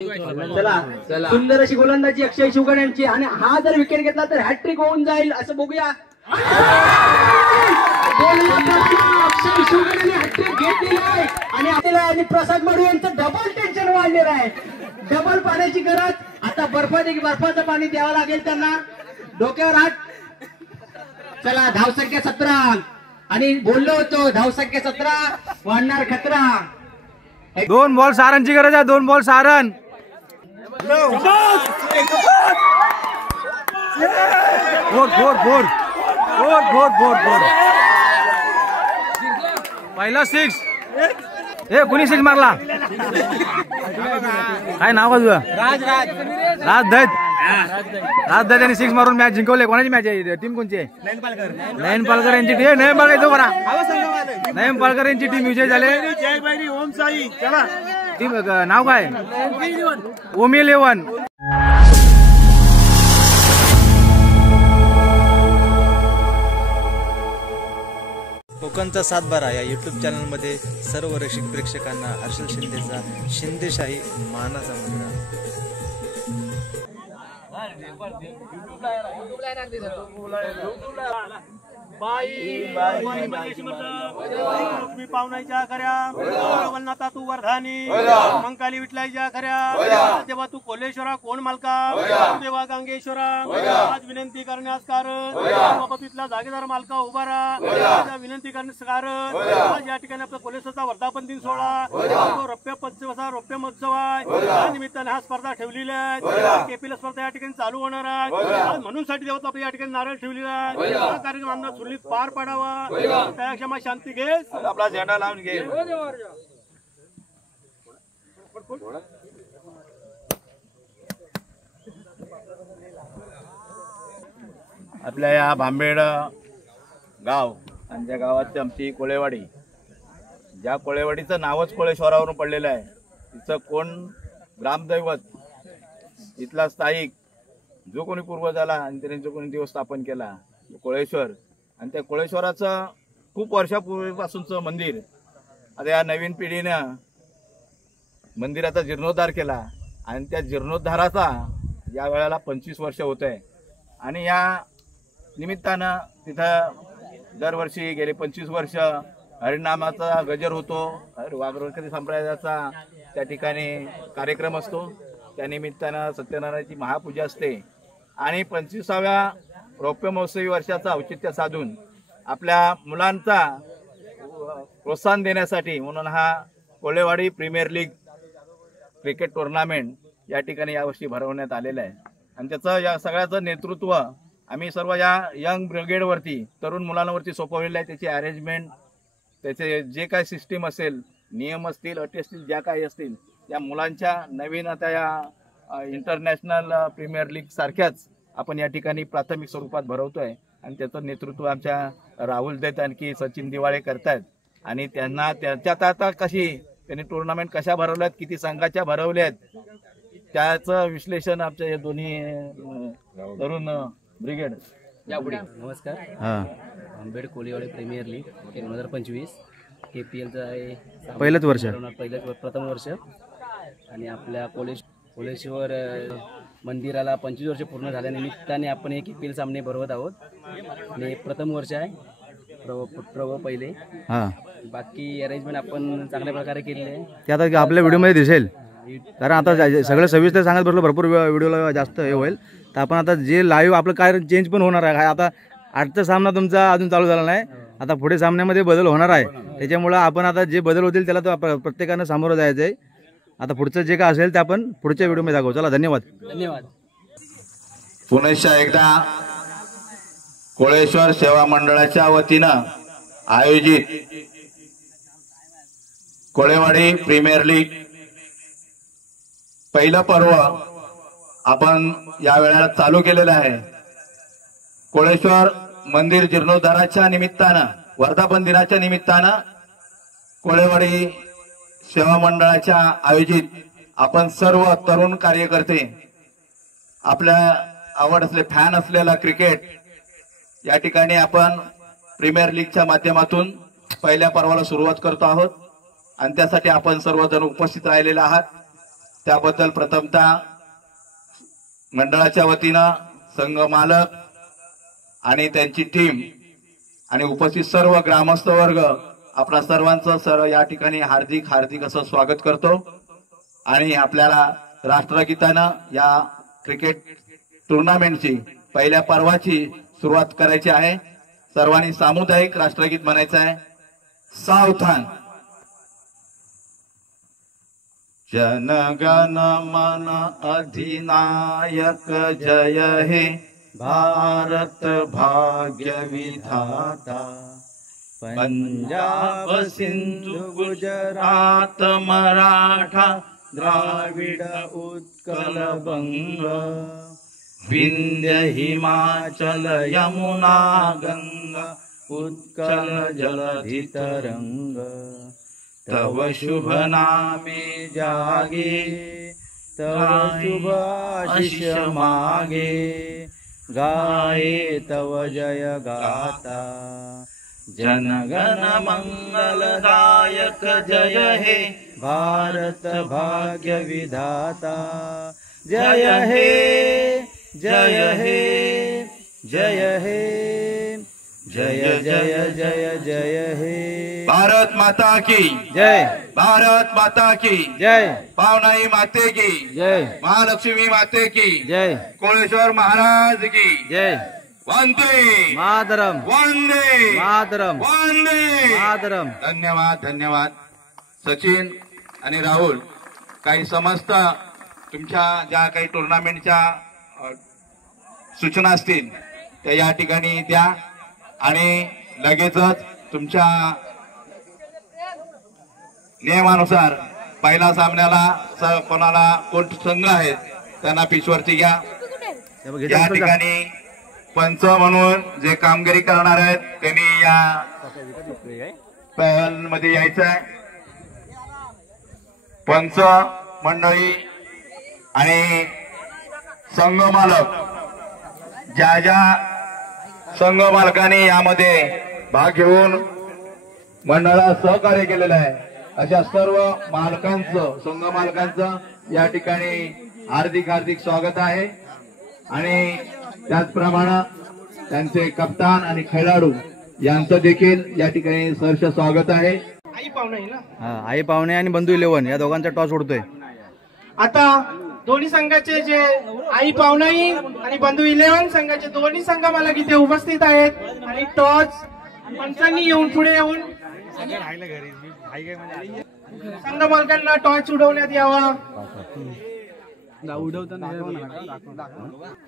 चला सुंदर अशी गोलंदाजी अक्षय शिवगण यांची आणि हा जर विकेट घेतला तर हॅट्रिक होऊन जाईल असं बघूया। अक्षय शिवगण यांनी हॅट्रिक घेतलेली आहे आणि प्रसाद माडू यांचं डबल टेन्शन वाढलेलं आहे। डबल पाण्याची गरज, आता बर्फाचं पाणी द्यावं लागेल त्यांना। डोक्यावर हात। चला धावसंख्या 17 आणि बोललो होतो धावसंख्या 17 वाढणार खतरा। 2 बॉल सारणची गरज आहे, 2 बॉल सारण। पहिला 6 हे कोणी 6 मारला? काय नाव का तुझं? राजदैत यांनी 6 मारून मॅच जिंकवले। कोणाची मॅच आहे? टीम कोणची आहे? नयन पालकर यांची टीम। नयन पालकर येतो बरा। नयन पालकर यांची टीम विजय झाले। टीम नाव काय? ओमी 11। कोकणचा सातबारा या यूट्यूब चॅनलमध्ये सर्व रसिक प्रेक्षकांना हर्षल शिंदेचा शिंदेशाही मानाचा मुलगा। लक्ष्मी पावनाच्या खऱ्या वल्लनाथा तू वर्धानी मंकाली विठलाच्या खऱ्या तेव्हा तू कोल्हेश्वरा कोण मालका देवा गांगेश्वरा आज विनंती करण्यास कारण बाबा तिथला जागेदार मालका उभा राहा विनंती करण्यास कारण आज या ठिकाणी आपला कोल्हेश्वरचा वर्धापन दिन सोहळा तो रौप्य महोत्सव आहे। त्या निमित्ताने हा स्पर्धा ठेवलेली आहे। केपीएल स्पर्धा या ठिकाणी चालू होणार आहे आज म्हणून साठी देवत आपण या ठिकाणी नारळ ठेवलेला आहे। हा कार्यक्रम आमदार सुरळीत पार पाडावा त्या क्षमा शांती घे आपला झेंडा लावून घे। आपल्या या भांबेड गाव आणि त्या गावाची आमची कोळेवाडी, ज्या कोळेवाडीचं नावच कोळेश्वरावरून पडलेलं आहे, तिचं कोण ग्रामदैवत इथला स्थायिक जो कोणी पूर्वज आला आणि त्याने जो कोणी देव स्थापन केला कोळेश्वर, आणि त्या कोळेश्वराचं खूप वर्षापूर्वीपासूनचं मंदिर आता या नवीन पिढीनं मंदिराचा जीर्णोद्धार केला आणि त्या जीर्णोद्धाराचा या वेळेला 25 वर्ष होत आहे। आणि या निमित्तानं तिथं दरवर्षी गेले 25 वर्ष हरिनामाचा गजर होतो, वाघरोळकरी संप्रदायाचा त्या ठिकाणी कार्यक्रम असतो। त्या निमित्तानं सत्यनारायणाची महापूजा असते आणि 25व्या रौप्य महोत्सवी वर्षाचा औचित्य साधून आपल्या मुलांचा प्रोत्साहन देण्यासाठी म्हणून हा Kolewadi premier league cricket tournament या ठिकाणी यावर्षी भरवण्यात आलेलं आहे। आणि त्याचं या सगळ्याचं नेतृत्व आम्ही सर्व या यंग ब्रिगेडवरती तरुण मुलांवरती सोपवलेलं आहे। त्याची अरेंजमेंट, त्याचे जे काय सिस्टीम असेल, नियम असतील, अटी असतील, ज्या काही असतील, या मुलांच्या नवीन आता या इंटरनॅशनल प्रीमियर लीग सारख्याच आपण या ठिकाणी प्राथमिक स्वरूपात भरवतोय। आणि त्याचं नेतृत्व आमच्या राहुल दैत आणखी सचिन दिवाळे करतायत। आणि त्यांना त्याच्यात आता त्यांनी टुर्नामेंट कशा भरवल्यात, किती संघाच्या भरवल्यात, त्याचं विश्लेषण आमच्या हे दोन्ही तरुण ब्रिगेड यापुढे। नमस्कार, आंबेड कोळेवाडी प्रीमियर लीग 2025 KPLचं पहिलंच वर्ष, प्रथम वर्ष। आणि आपल्या कोळेश्वर मंदिराला 25 वर्ष पूर्ण झाल्यानिमित्ताने आपण एक KPL सामने भरवत आहोत आणि प्रथम वर्ष आहे पहिले। बाकी अरेंजमेंट आपण चांगल्या प्रकारे केलेली आहे, ते आता आपल्या व्हिडिओमध्ये दिसेल। कारण आता सगळं सविस्तर सांगत बसलं, भरपूर व्हिडिओला जास्त हे होईल, तर आपण आता जे लाईव्ह आपलं काय चेंज पण होणार आहे। आता 8चा सामना तुमचा अजून चालू झाला नाही, आता पुढे सामन्यामध्ये बदल होणार आहे। त्याच्यामुळं आपण आता जे बदल होतील त्याला तर प्रत्येकानं सामोरं जायचं आहे। आता पुढचं जे काय असेल ते आपण पुढच्या व्हिडिओमध्ये दाखवू। चला, धन्यवाद। पुन्हा एकदा कोळेश्वर सेवा मंडळाच्या वतीनं आयोजित कोळेवाडी प्रीमियर लीग पहिलं पर्व आपण या वेळेला चालू केलेलं आहे। कोळेश्वर मंदिर जीर्णोद्धाराच्या निमित्तानं, वर्धापन दिनाच्या निमित्तानं कोळेवाडी सेवा मंडळाच्या आयोजित आपण सर्व तरुण कार्यकर्ते, आपल्या आवड असले फॅन असलेला क्रिकेट या ठिकाणी आपण प्रीमियर लीगच्या माध्यमातून पहिल्या पर्वाला सुरुवात करतो आहोत आणि त्यासाठी आपण सर्वजण उपस्थित राहिलेले आहात। त्याबद्दल प्रथमतः मंडळाच्या वतीनं संघ मालक आणि त्यांची टीम आणि उपस्थित सर्व ग्रामस्थ वर्ग आपल्या सर्वांचं या ठिकाणी हार्दिक हार्दिक असं स्वागत करतो आणि आपल्याला राष्ट्रगीतानं या क्रिकेट टुर्नामेंटची पहिल्या पर्वाची सुरुवात करायची आहे. सर्वांनी सामुदायिक राष्ट्रगीत म्हणायचं आहे. सावधान. जनगण मन अधिनायक जय हे भारत भाग्य विधाता. पंजाब सिंधु गुजरात मराठा द्राविड उत्कल बंग. विंध्य हिमाचल यमुना गंगा उत्कल जलधि तरंग. तव शुभ नामे जागे तव शुभ आशीष मागे. गाये तव जय गाता. जनगण मंगलदायक जय हे भारत भाग्य विधाता. जय हे जय हे जय हे जय जय जय जय हे. भारत माता की जय. भारत माता की जय. पावनाई माते की जय. महालक्ष्मी माते की जय. कोळेश्वर महाराज की जय. वंदे मातरम. वंदे मातरम. वंदे मातरम. धन्यवाद धन्यवाद. सचिन आणि राहुल काही समस्त तुमच्या ज्या काही टुर्नामेंटच्या सूचना असतील त्या या ठिकाणी द्या आणि लगेचच तुमच्या नियमानुसार पहिल्या सामन्याला कोणाला कोण संघ आहेत त्यांना पिचवरती घ्या. या ठिकाणी पंच म्हणून जे कामगिरी करणार आहेत त्यांनी या मध्ये यायचं आहे. पंच मंडळी आणि संघ मालक ज्या ज्या संघ मालकांनी यामध्ये भाग घेऊन मंडळाला सहकार्य केलेलं आहे अशा सर्व मालकांचं संघ मालकांचं या ठिकाणी हार्दिक हार्दिक स्वागत आहे. आणि त्याचप्रमाणे त्यांचे कप्तान आणि खेळाडू यांचं देखील या ठिकाणी सहर्ष स्वागत आहे. आई पाहुणे आणि बंधू 11 या दोघांचा टॉस उडतोय. आता दोन्ही संघाचे जे आई पावनाई आणि बंधू 11 संघाचे दोन्ही संघ मला इथे उपस्थित आहेत आणि टॉस पंचांनी येऊन पुढे येऊन संघ मालकांना टॉस उडवण्यात यावा.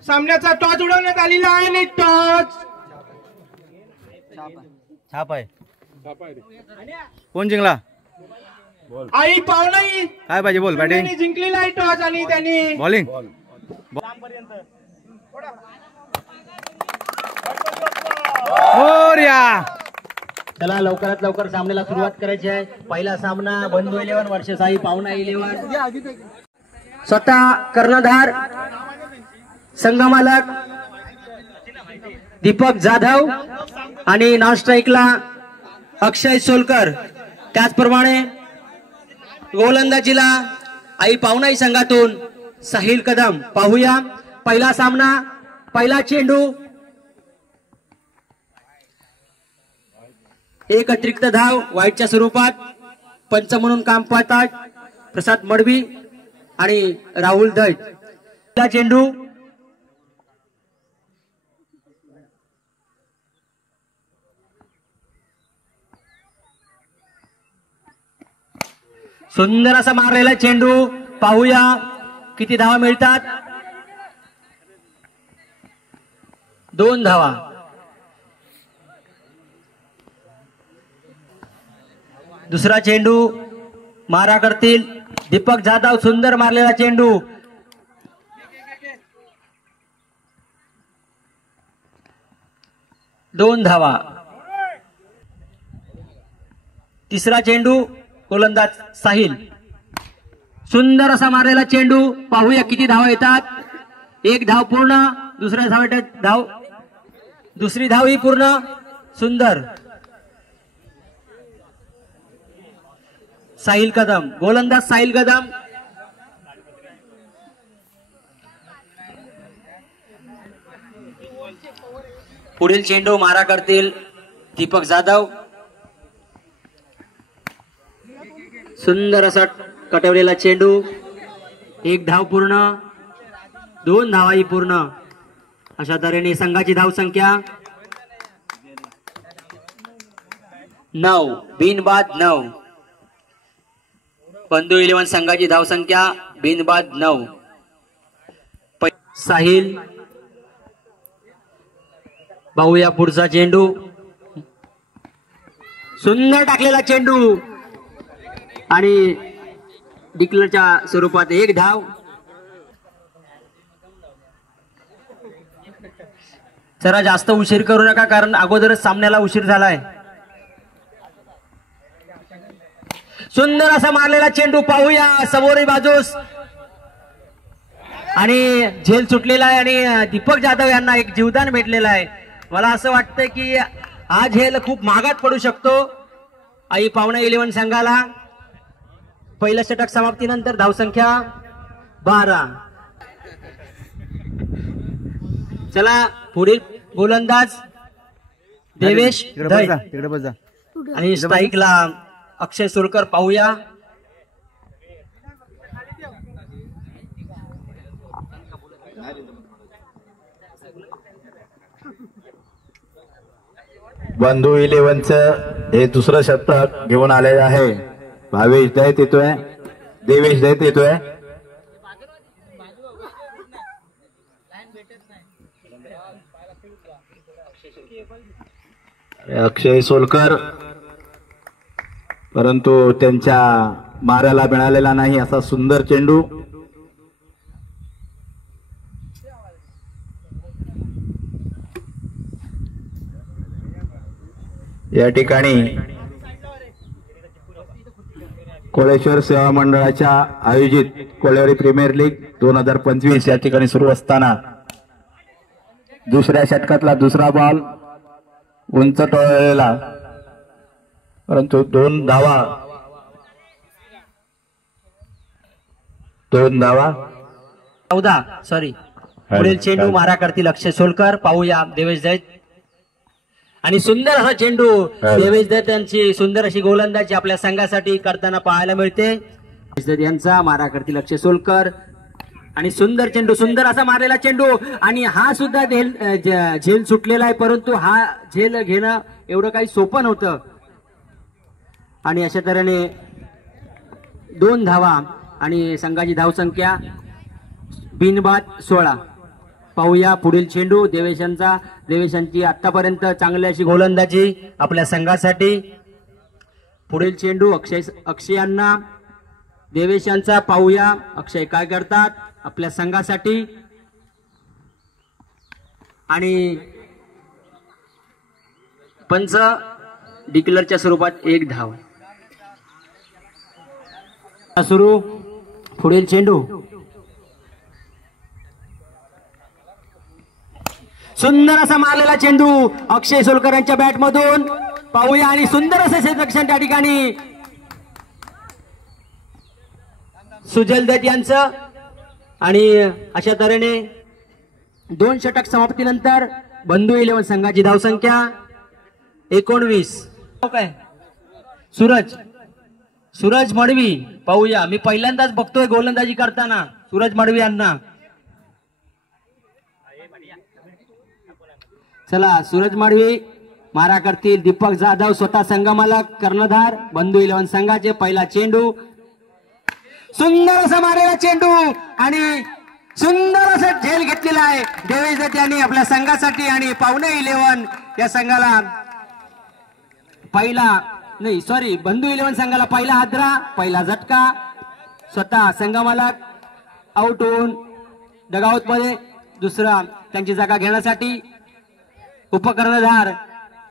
सामन्याचा टॉस उडवण्यात आलेला आहे आणि टॉस छाप आहे. कोण जिंकला? आई पावनाई काय पाहिजे बोल. बॅटिंग जिंकलेला आहे टॉस आणि त्यांनी बॉलिंग. चला लवकरात लवकर सामन्याला सुरुवात करायची आहे. पहिला सामना बंधू 11 वर्सेस आई पावना 11. स्वतः कर्णधार संघ मालक दीपक जाधव आणि नॉन स्ट्राईकला अक्षय सोलकर. त्याचप्रमाणे गोलंदाजीला आई पावनाई संघातून साहिल कदम. पाहूया पहिला सामना. पहिला चेंडू. एक अतिरिक्त धाव वाईटच्या स्वरूपात. पंच म्हणून काम पाहतात प्रसाद मडवी आणि राहुल दैत. पहिला चेंडू. सुंदर असा मारलेला चेंडू. पाहूया किती धावा मिळतात. 2 धावा. दुसरा चेंडू मारा करतील दीपक जाधव. सुंदर मारलेला चेंडू. दोन धावा. तिसरा चेंडू गोलंदाज साहिल. सुंदर असा मारलेला चेंडू. पाहूया किती धावा येतात. 1 धाव पूर्ण. दुसऱ्या धाव दुसरी धाव ही पूर्ण. सुंदर. साहिल कदम. गोलंदाज साहिल कदम. पुढील चेंडू मारा करतील दीपक जाधव. सुंदर असा कटवलेला चेंडू. 1 धाव पूर्ण, 2 धावाही पूर्ण. अशा तऱ्हेने संघाची धावसंख्या 9. बिनबाद 9. बंधू 11 संघाची धावसंख्या बिनबाद 9. साहिल. पाहूया पुढचा चेंडू. सुंदर टाकलेला चेंडू आणि डिक्लेअरच्या स्वरूपात 1 धाव. जरा जास्त उशीर करू नका, कारण अगोदरच सामन्याला उशीर झालाय. सुंदर असा मारलेला चेंडू. पाहूया समोरील बाजूस आणि झेल सुटलेला आहे आणि दीपक जाधव यांना एक जीवदान भेटलेलं आहे. मला असं वाटतं की हा झेल खूप महागात पडू शकतो. आई पावना 11 संघाला. पहिल्या षटक समाप्तीनंतर धावसंख्या 12. चला पुढील गोलंदाज देवेश दै. तिकडे बस जा. आणि स्ट्राईकला अक्षय सोलकर. पाहूया बंधू 11चं हे दुसरं षटक घेऊन आलेलं आहे. भावेश दैत येतोय, देवेश दैत येतोय. अक्षय सोलकर, परंतु त्यांच्या माऱ्याला मिळालेला नाही असा सुंदर चेंडू. या ठिकाणी कोळेश्वर सेवा मंडळाच्या आयोजित कोळेवाडी प्रीमियर लीग 2025 या ठिकाणी सुरू असताना दुसऱ्या षटकातला दुसरा बॉल उंच टोळलेला, परंतु 2 धावा 14. सॉरी. पुढील चेंडू मारा करतील अक्षय सोलकर. पाहूया देवेश दैत. आणि सुंदर असा चेंडू देवेश दैत यांची सुंदर अशी गोलंदाजी आपल्या संघासाठी करताना पाहायला मिळते. देवेश दैत यांचा मारा करतील अक्षय सोलकर. आणि सुंदर चेंडू, सुंदर असा मारलेला चेंडू आणि हा सुद्धा झेल सुटलेला आहे, परंतु हा झेल घेणं एवढं काही सोपं नव्हतं. आणि अशा तऱ्हेने 2 धावा आणि संघाची धावसंख्या बिनबाद 16. पाहूया पुढील चेंडू देवेशांचा. देवेशांची आतापर्यंत चांगली अशी गोलंदाजी आपल्या संघासाठी. पुढील चेंडू अक्षयांना देवेशांचा. पाहूया अक्षय काय करतात आपल्या संघासाठी. आणि पंच डिक्लेअरच्या स्वरूपात 1 धाव. सुरू. पुढील चेंडू. सुंदर असा मारलेला चेंडू अक्षय सोलकर यांच्या बॅट मधून. पाहूया आणि सुंदर असं क्षेत्ररक्षण त्या ठिकाणी सुजल दत्त यांचं. आणि अशा तऱ्हेने 2 षटक समाप्तीनंतर बंधू 11 संघाची धावसंख्या 19. काय सूरज मडवी. पाहूया, मी पहिल्यांदाच बघतोय गोलंदाजी करताना सूरज मडवी यांना. चला सूरज मडवी मारा करतील दीपक जाधव. स्वतः संघमालक कर्णधार बंधू 11 संघाचे. पहिला चेंडू. सुंदर असा मारलेला चेंडू आणि सुंदर असं झेल घेतलेला आहे देवेश दत्त यांनी आपल्या संघासाठी. आणि पावणे 11 या संघाला बंधू 11 संघाला पहिला हादरा, पहिला झटका. स्वतः संघमालक आउट होऊन डगआउट मध्ये दुसरा त्यांची जागा घेण्यासाठी उपकर्णधार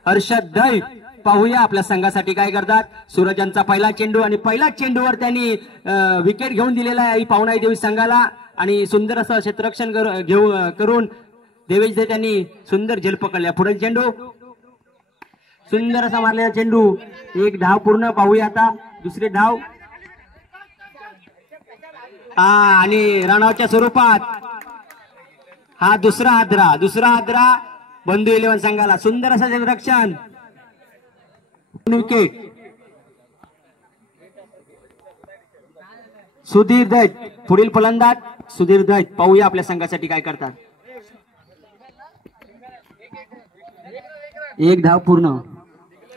हर्षद दैत. पाहूया आपल्या संघासाठी काय करतात. सूरजांचा पहिला चेंडू आणि पहिला चेंडूवर त्यांनी विकेट घेऊन दिलेला आहे पावना 11 संघाला. आणि सुंदर असं क्षेत्ररक्षण करून देवेश दत्त यांनी सुंदर झेल पकडल्या. पुढील चेंडू. सुंदर असा मारलेला चेंडू. 1 धाव पूर्ण. पाहूया आता दुसरी धाव. आणि रनआउटच्या स्वरूपात हा दुसरा हादरा बंधू 11 संघाला सुंदर असं क्षेत्ररक्षण, विकेट. सुधीर दैत पुढील फलंदाज सुधीर दैत, पाहूया आपल्या संघासाठी काय करतात. एक धाव पूर्ण.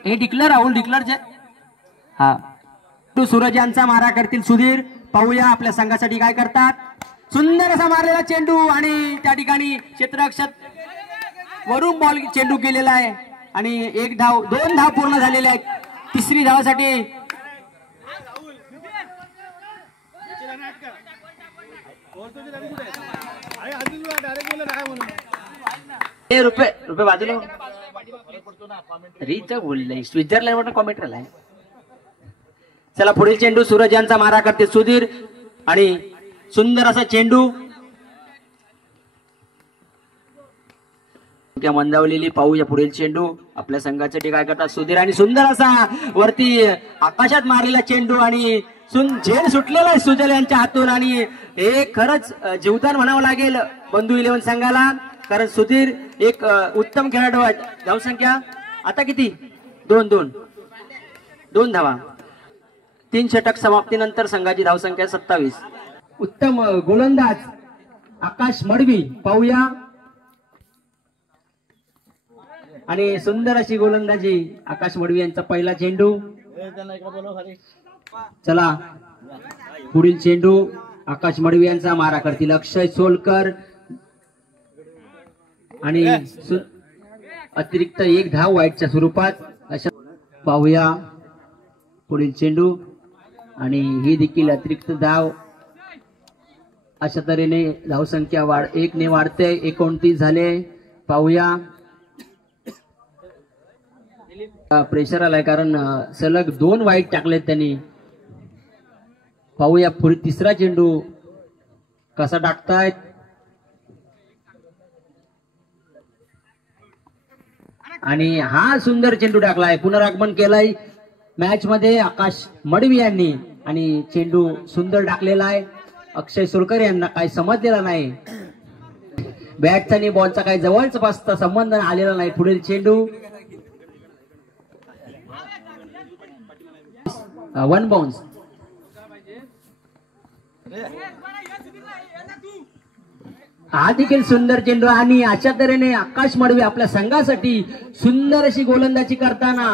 हे डिक्लेअर राहुल डिक्लेअर हा तू सूरज यांचा मारा करतील सुधीर, पाहूया आपल्या संघासाठी काय करतात. सुंदर असा मारलेला चेंडू आणि त्या ठिकाणी क्षेत्ररक्षक वरून बॉल चेंडू केलेला आहे आणि एक धाव, 2 धाव पूर्ण झालेले आहेत. तिसरी धावासाठी रुपये बाजूला रीच बोलले स्वित्झर्लंड वर कॉमेंट राहिलाय. चला पुढील चेंडू सूरज यांचा मारा करते सुधीर आणि सुंदर असा चेंडू मंदावलेली, पाहूया पुढील चेंडू आपल्या संघासाठी काय करतात सुधीर आणि सुंदर असा वरती आकाशात मारलेला चेंडू आणि झेल सुटलेला आहे सुजल यांच्या हातून आणि हे खरंच जीवदान म्हणावं लागेल बंधू 11 संघाला, कारण सुधीर एक उत्तम खेळाडू आहे. धावसंख्या आता किती? 2 धावा. 3 षटक समाप्तीनंतर संघाची धावसंख्या 27. उत्तम गोलंदाज आकाश मडवी, पाहूया आणि सुंदर अशी गोलंदाजी आकाश मडवी यांचा पहिला चेंडू. चला पुढील चेंडू आकाश मडवी यांचा मारा करतील अक्षय सोलकर आणि अतिरिक्त 1 धाव वाईटच्या स्वरूपात. अशा पाहूया पुढील चेंडू आणि ही देखील अतिरिक्त धाव. अशा तऱ्हेने धावसंख्या 1 ने वाढते, 29 झाले. पाहूया प्रेशर आलाय कारण सलग 2 वाईट टाकलेत त्यांनी. पाहूया पुढे तिसरा चेंडू कसा टाकतायत. आणि हा सुंदर चेंडू टाकलाय, पुनरागमन केलाय मॅच मध्ये आकाश मडवी यांनी आणि चेंडू सुंदर टाकलेला आहे. अक्षय सोलकर यांना काही समजलेला नाही, बॅटचा आणि बॉलचा काही जवळचा संबंध आलेला नाही. पुढील चेंडू 1 बाउन्स. हा देखील सुंदर चेंडू आणि अशा तऱ्हेने आकाश मडवी आपल्या संघासाठी सुंदर अशी गोलंदाजी करताना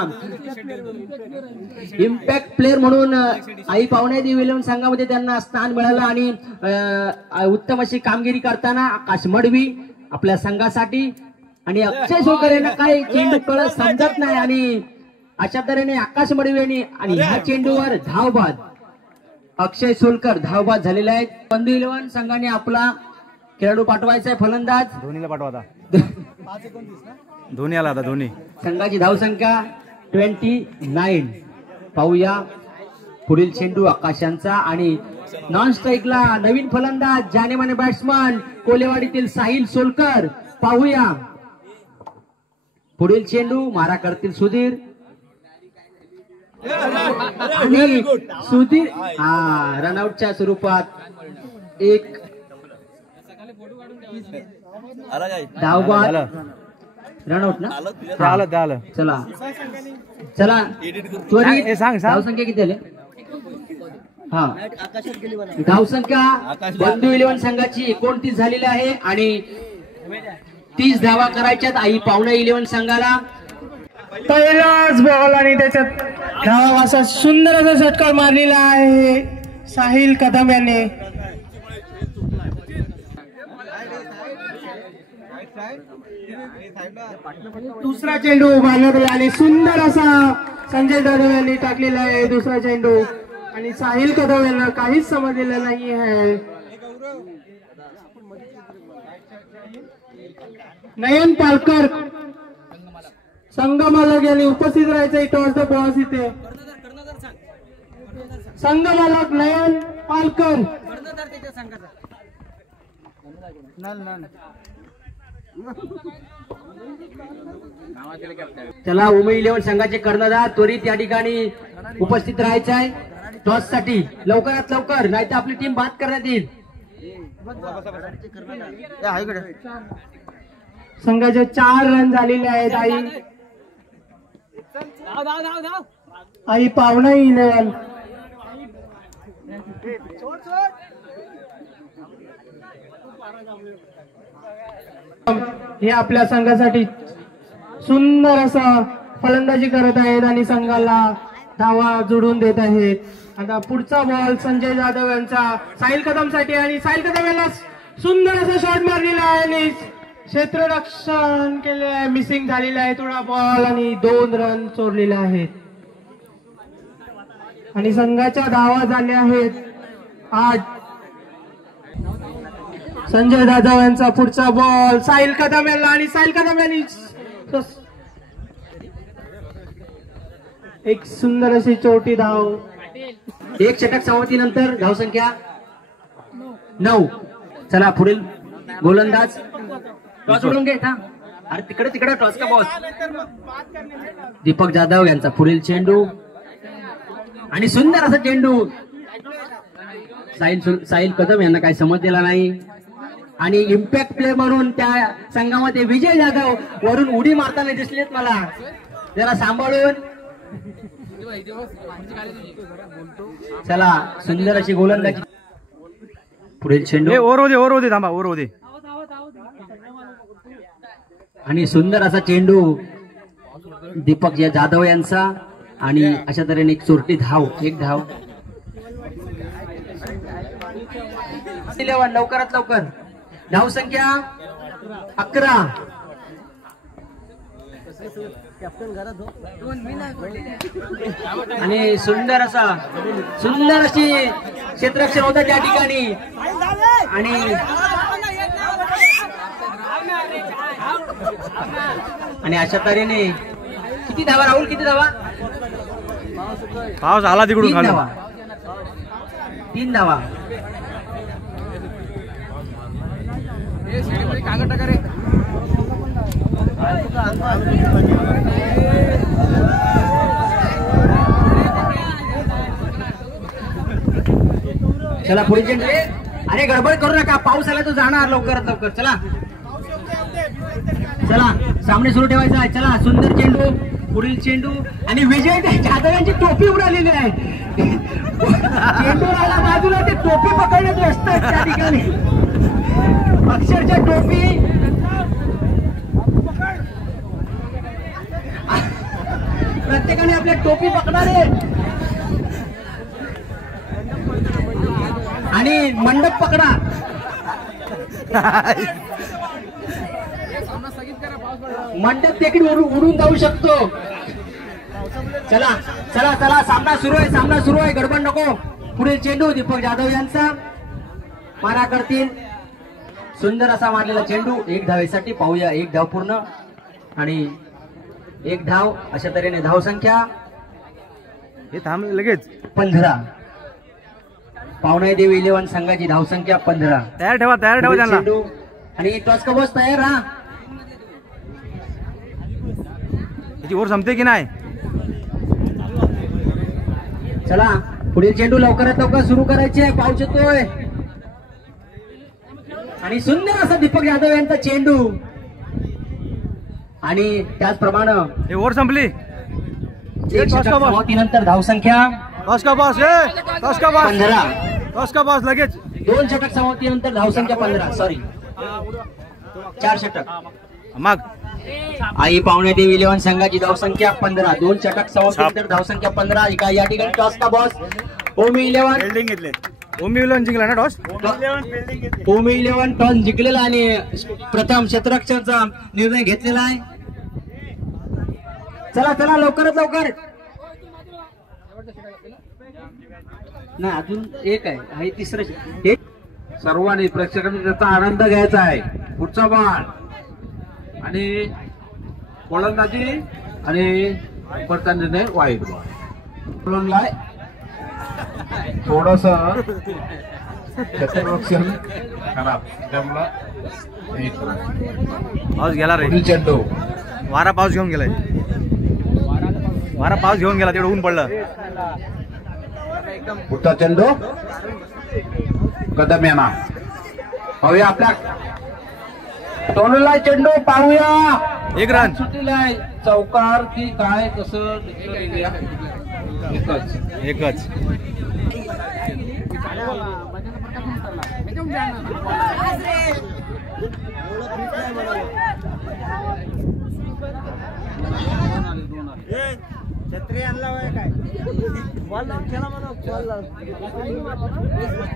इम्पॅक्ट प्लेअर म्हणून आई पावणे 11 संघामध्ये त्यांना स्थान मिळालं आणि उत्तम अशी कामगिरी करताना आकाश मडवी आपल्या संघासाठी. आणि अक्षय सोलकर यांना काय चेंडू कळत समजत नाही आणि अशा तऱ्हेने आकाश मडवी यांनी आणि ह्या चेंडूवर धावबाद अक्षय सोलकर धावबाद झालेले आहेत. बंधू 11 संघाने आपला खेळाडू पाठवायचा आहे फलंदाज धोनीला पाठवा आता. धोनी आला आता धोनी. संघाची धावसंख्या 29. पाहूया पुढील चेंडू आकाशांचा आणि नॉन स्ट्राईकला नवीन फलंदाज जानेमाने बॅट्समन कोलेवाडीतील साहिल सोलकर. पाहूया पुढील चेंडू मारा करतील सुधीर आणि सुधीर रनआउटच्या स्वरूपात 1 धावबाद. रनआउट ना आलं. चला त्वरित सांग धावसंख्या किती झाली. हा धावसंख्या बंधू 11 संघाची 29 झालेली आहे आणि 30 धावा करायच्यात आई पावणे 11 संघाला. पहिलाच बॉल आणि त्याच्यात धावा असा सुंदर असा षटकार मारलेला आहे साहिल कदम यांनी. दुसरा चेंडू मारण्यात आणि सुंदर असा संजय जाधव यांनी टाकलेला आहे दुसरा चेंडू आणि साहिल कदम यांना काहीच समजलेलं नाही आहे. नयन पालकर संघमालक यांनी उपस्थित राहायचं. टॉस द बॉस इथे संघमालक नयन पालकर. चला उमेद 11 संघाचे कर्णधार त्वरित या ठिकाणी उपस्थित राहायचं आहे टॉस साठी लवकरात लवकर, नाही तर आपली टीम बाद करण्यात येईल. संघाचे 4 रन झालेले आहेत. आई पावना 11 हे आपल्या संघासाठी सुंदर असा फलंदाजी करत आहेत आणि संघाला धावा जोडून देत आहेत. आता पुढचा बॉल संजय जाधव यांचा साहिल कदमसाठी आणि साहिल कदम यांना सुंदर असा शॉट मारलेला आहे आणि क्षेत्ररक्षण केले आहे. मिसिंग झालेला आहे थोडा बॉल आणि 2 रन चोरलेले आहेत आणि संघाच्या धावा झाल्या आहेत 8. संजय जाधव यांचा पुढचा बॉल साहिल कदम यांना आणि साहिल कदम यांनी एक सुंदर अशी छोटी धाव. 1 षटक समाप्तीनंतर धावसंख्या 9. चला पुढील गोलंदाज टॉस उडून घे. अरे तिकडे टॉस का बॉस. दीपक जाधव यांचा पुढील चेंडू आणि सुंदर असा चेंडू. साहिल कदम यांना काही समजलेला नाही आणि इम्पॅक्ट प्ले म्हणून त्या संघामध्ये विजय जाधव वरून उडी मारताना दिसलेत मला. जरा सांभाळून. चला सुंदर अशी गोलंदाजी. पुढील चेंडू ओव्हर होते थांबा ओव्हर होते आणि सुंदर असा चेंडू दीपक जाधव यांचा आणि अशा तऱ्हेने एक चोरटी धाव. 1 धाव. 11 लवकरात लवकर. धावसंख्या 11. आणि सुंदर अशी क्षेत्ररक्षण होतं त्या ठिकाणी आणि अशा तऱ्हेने किती धावा राहुल. किती धावा. पाऊस आला तिकडून 3 धावा. 3 धावा. चला पुढे चेंडू. अरे गडबड करू नका पाऊस आला तो जाणार लवकरात लवकर. चला सामने सुरू ठेवायचा आहे. चला सुंदर चेंडू. पुढील चेंडू आणि विजय जाधव यांची टोपी उडालेली आहे. चेंडू राहिला बाजूला ते टोपी पकडण्यात व्यस्त आहेत त्या ठिकाणी. अक्षरशः टोपी प्रत्येकाने आपल्या टोपी पकडाले आणि मंडप पकडा. मंडप देखील उडून जाऊ शकतो. चला सामना सुरू आहे. गडबड नको. पुढील चेंडू दीपक जाधव यांचा मारा करतील. सुंदर असा मारलेला चेंडू. 1 धावेसाठी पाहूया. 1 धाव पूर्ण आणि 1 धाव. अशा तऱ्हेने धावसंख्या हे थांब लगेच 15. पावना देव 11 संघाची धावसंख्या 15. तयार ठेवा त्यांना. चेंडू आणि टॉस का बॉस तयार. हा त्याची ओव्हर संपते की नाही. चला पुढील चेंडू लवकरात लवकर सुरू करायचे. पाऊस येतोय आणि सुंदर असा दीपक जाधव यांचा चेंडू आणि त्याचप्रमाणे हे ओव्हर संपली. 1 षटक समाप्तीनंतर धावसंख्या टॉस का बॉस 15. टॉस का बॉस लगेच. 2 षटक समाप्तीनंतर धावसंख्या 15. सॉरी 4 षटक. मग आई पावणे देव 11 संघाची धावसंख्या 15. 2 षटक समाप्तीनंतर धावसंख्या 15. या ठिकाणी टॉस का बॉस ओमी 11 फिल्डिंग घेतले. ओमी 11 जिंकला ना टॉस. ओमी 11 टॉस जिंकलेला आणि प्रथम क्षेत्ररक्षणाचा निर्णय घेतलेला आहे. चला लवकरात लवकर. नाही अजून एक आहे. तिसरं सर्वांनी प्रेक्षकांनी त्याचा आनंद घ्यायचा आहे. पुढचा बॉल आणि गोलंदाजी आणि परत निर्णय वाईट बॉल. थोडस क्षेत्ररक्षण खराब त्यामुळं पाऊस गेला रे. चेंडू वारा पाऊस घेऊन गेला तेवढं ऊन पडलं. पुढचा चेंडू कदम यांना पाहूया. आपल्या दोनला चेंडू पाहूया. 1 रन. सुटीला आहे चौकार की काय कसं एकच.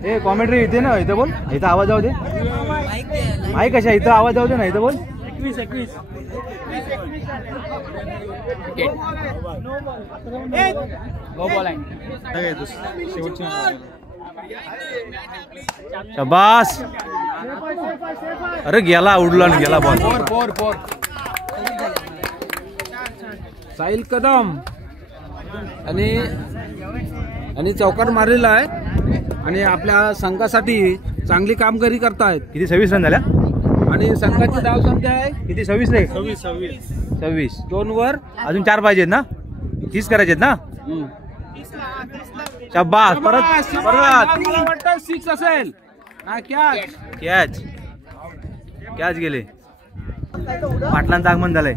ए कॉमेंट्री इथे ना, इथं बोल, इथं आवाज जाऊ दे. माईक कशा इथं आवाज जाऊ दे ना, इथं बोल. 21 शाबास. अरे गेला, उडला आणि गेला बॉल. साहिल कदम आणि चौकार मारलेला आहे आणि आपल्या संघासाठी चांगली कामगिरी करतायत. किती 26 रन झाल्या आणि संघाची धाव संख्या आहे किती? 26 रे. 26. 2 वर अजून 4 पाहिजेत ना, 30 करायचेत ना. शाबास. परत मला वाटतं 6 असेल. कॅच गेले. पाटलांचं आगमन झालंय.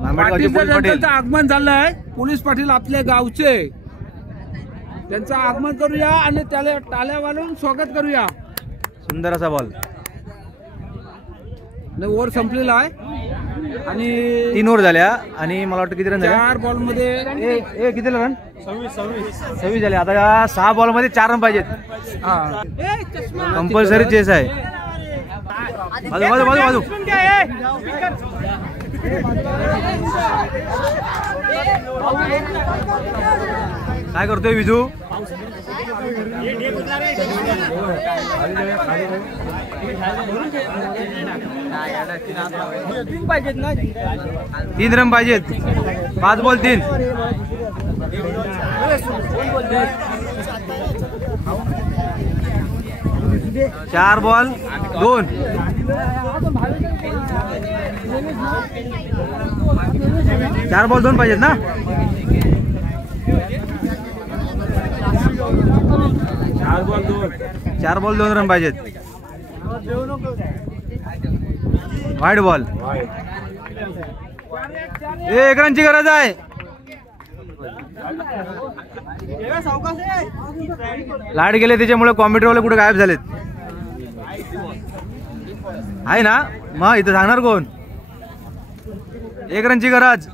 त्यांचं आगमन झालंय. पोलीस पाटील आपल्या गावचे, त्यांचं आगमन करूया आणि त्याला टाळ्या वाजवून स्वागत करूया. सुंदर असा बॉल. ओव्हर संपलेला आहे आणि 3 ओव्हर झाल्या आणि मला वाटतं किती रन झाले? 4 बॉल मध्ये किती रन? 26 झाले. आता 6 बॉल मध्ये 4 रन पाहिजेत. कंपल्सरी चेस आहे. बाजू काय करतोय विजू? 3 रन पाहिजेत. 5 बॉल 3. 4 बॉल 2. 4 बॉल 2 पाहिजेत ना. 4 बॉल 2 रन पाहिजेत. Wide ball. 1 रनची गरज आहे. लाईट गेले त्याच्यामुळे कॉम्प्युटरवाले कुठे गायब झालेत आहे ना. मग इथं सांगणार कोण? 1 रनची गरज.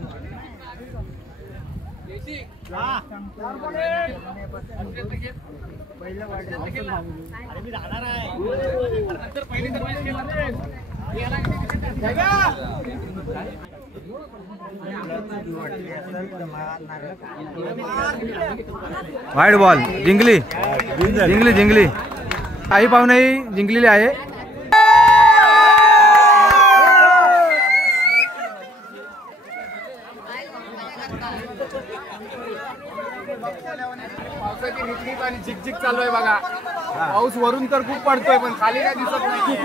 Wide ball. जिंकली. काही पाहुणे जिंकलेली आहे. आणि झिकझिक चालू आहे बघा. पाऊस वरून तर खूप पडतोय पण खाली काय दिसत नाही.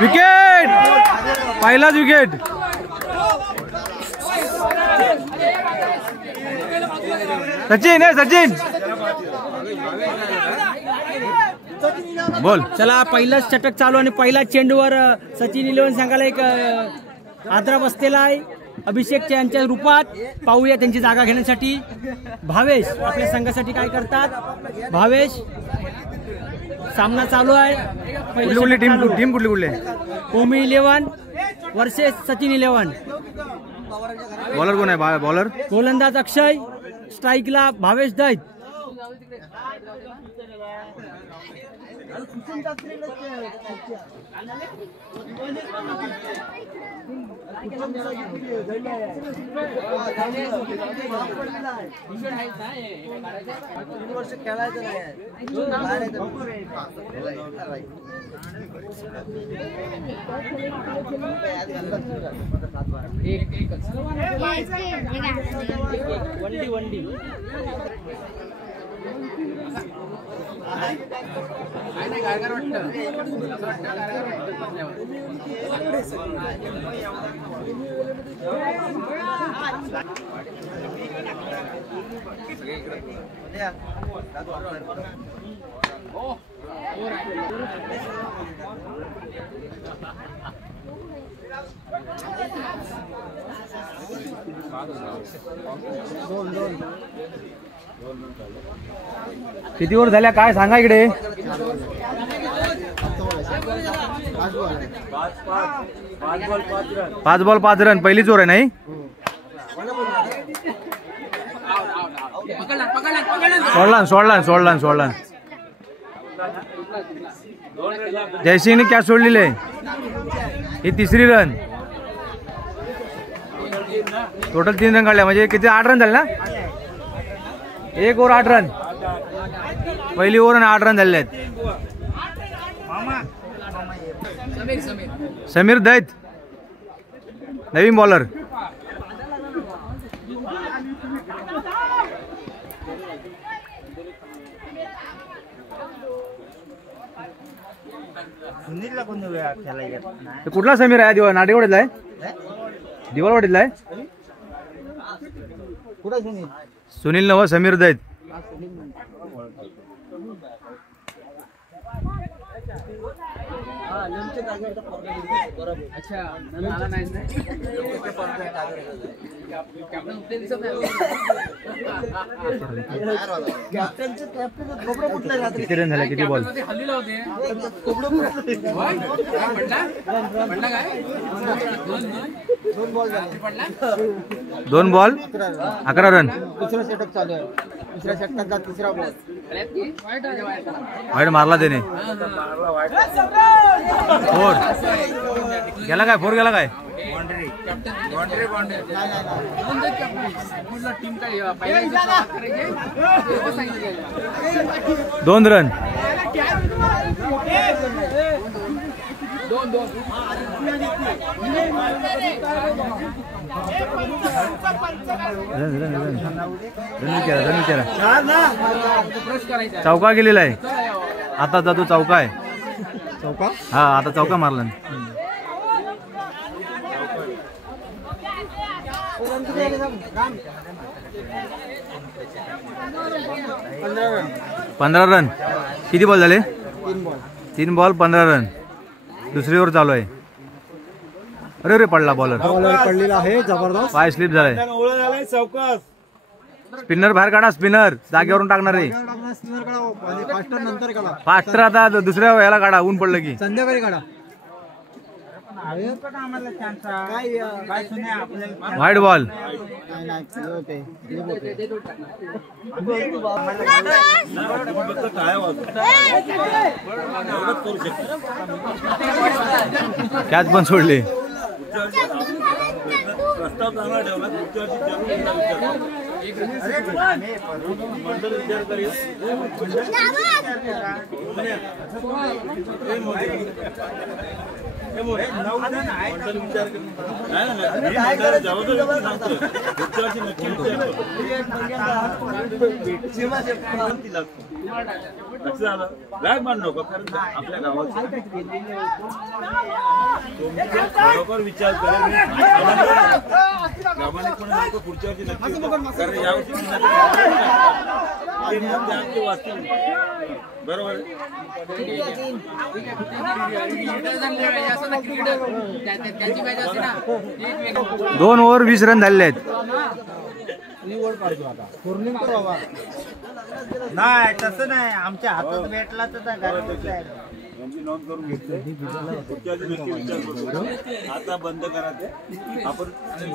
विकेट. पहिलाच विकेट. सचिन बोल. चला, पहिलाच षटक चालू आणि पहिला चेंडूवर सचिन 11 संघाला एक आदरा बसलेला आहे. अभिषेक यांच्या रूपात पाहूया त्यांची जागा घेण्यासाठी. भावेश आपल्या संघासाठी काय करतात? भावेश. सामना चालू आहे. कुठली टीम कुठली? ओमी 11 वर्सेस सचिन 11. बॉलर कोण आहे? बॉलर गोलंदाज अक्षय. स्ट्राईकला भावेश दैत. किती ओव्हर झाल्या काय सांगा इकडे? 5 बॉल 5 रन. पहिलीच ओव्हर आहे नाही? सोडला. जयसिंगने कॅच सोडलेली आहे. ही तिसरी रन. टोटल 3 रन काढल्या म्हणजे किती 8 रन झाले ना? 1 ओव्हर 8 रन. पहिली ओव्हर 8 रन झालेले आहेत. समीर दैत नवीन बॉलर. कुठला समीर आहे? नाटेवाडीतला आहे? दिवाळवाडीतला आहे? सुनील नव समीर दैत. किती रन झाले? किती बॉल? 2 ball 11 run. दुसरा षटक चालू आहे. दुसऱ्या षटकाचा तिसरा बॉल वाईट मारला त्याने. 4 गेला काय? 4 गेला काय? 2 रन. चौका गेलेला आहे आता. जातो चौका आहे. चौका? हा आता चौका मारला. 15 रन. किती बॉल झाले? 3 बॉल 15 रन. दुसरी ओव्हर चालू आहे. अरे पडला बॉलर. पडलेला आहे जबरदस्त. पाय स्लिप झालाय. स्पिनर बाहेर काढा. स्पिनर जागेवरून टाकणार आहे. फास्टर आता दुसऱ्या याला काढा. ऊन पडलं की संध्याकाळी काढा. White ball. कॅच पण सोडले. आपल्या गावात विचार पुढच्या वर्षी बरोबर. 2 ओव्हर 20 रन झालेले आहेत. नाही तसं नाही. आमच्या हातात भेटला तर नोंद करून आता बंद करा ते. आपण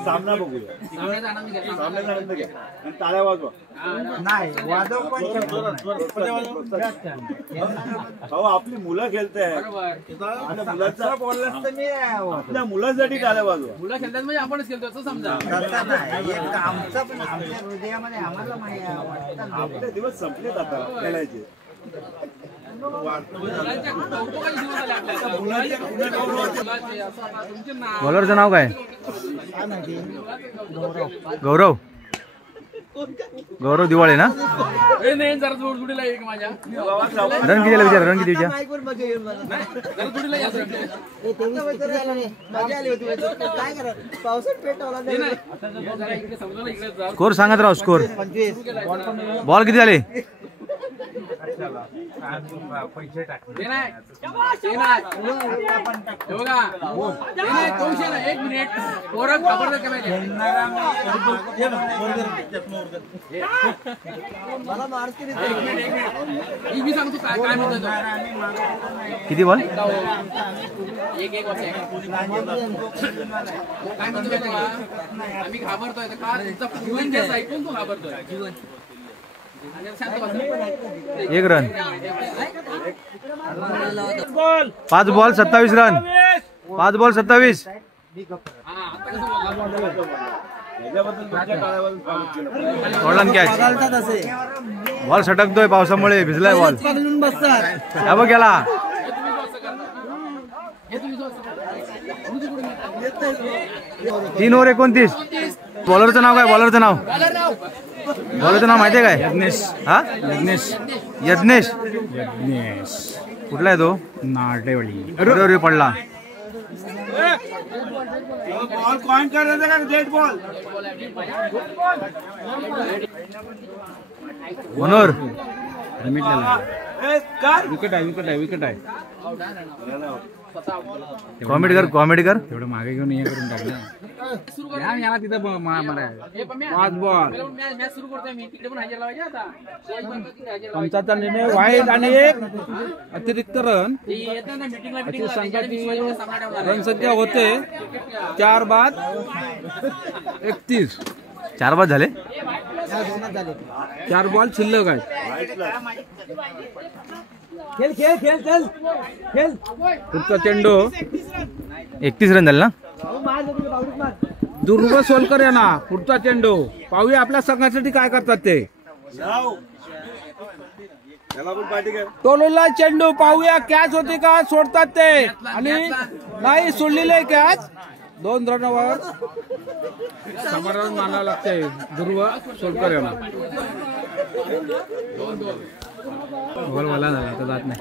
सामना बघूया. सामन्याचा आनंद घ्या आणि टाळ्या वाजवा. नाही वाजव पण आपली मुलं खेळत आहेत. मुलाचा बॉल आपल्या मुलांसाठी टाळ्या वाजवा. मुलं खेळतात म्हणजे आपणच खेळतो असं समजा. आमचं पण आमच्या हृदयामध्ये आम्हाला माहिती. आपले दिवस संपलेत आता खेळायचे. बॉलरचं नाव काय? गौरव. गौरव दिवाळे ना? रन किती झाले विचार? रन किती विचार? स्कोर सांगत राव. स्कोर बॉल किती झाले? किती बॉल? आम्ही घाबरतोय ऐकून तो घाबरतोय. 1 रन. 5 ball 27 run. 5 बॉल 27. सोडला कॅच. बॉल सटकतोय पावसामुळे. भिजलाय बॉल. हा बघ गेला. 3 ओव्हर 29. बॉलरचं नाव काय? बॉलरचं नाव माहितीये काय? यज्ञेश. हा, यज्ञेश. कुठला आहे तो? नाटेवाडी. अरे पडला. मनोहर विकेट आहे. कॉमेडी कर. एवढं मागे घेऊन हे करून टाकलं. तिथं 5 बॉल 75 निर्णय वाईट आणि 1 अतिरिक्त रन. अशी संघाची रनसंख्या होते 4 बाद 31. 4 बाद झाले. 4 बॉल शिल्लक आहेत. पुढचा चेंडू 31 रन झाले ना. ध्रुव सोलकर यांना पुढचा चेंडू. पाहूया आपल्या संघासाठी काय करतात ते. टोलूला चेंडू. पाहूया कॅच होती का? सोडतात ते आणि नाही सोडलेले कॅच. 2 रनवर समाधान मानावं लागते ध्रुव सोलकर यांना.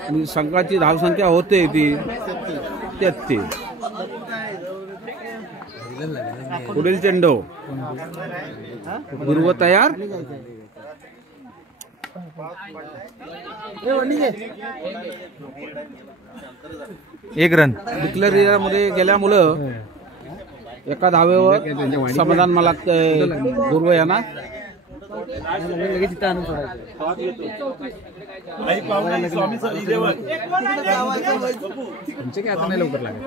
आणि संघाची धावसंख्या होते ती 33. पुढील चेंडू. ध्रुव तयार. एक रन. डिक्लेअर मध्ये गेल्यामुळं एका धावेवर समाधान मला लागतंय ध्रुव यांना. लवकर लागेल.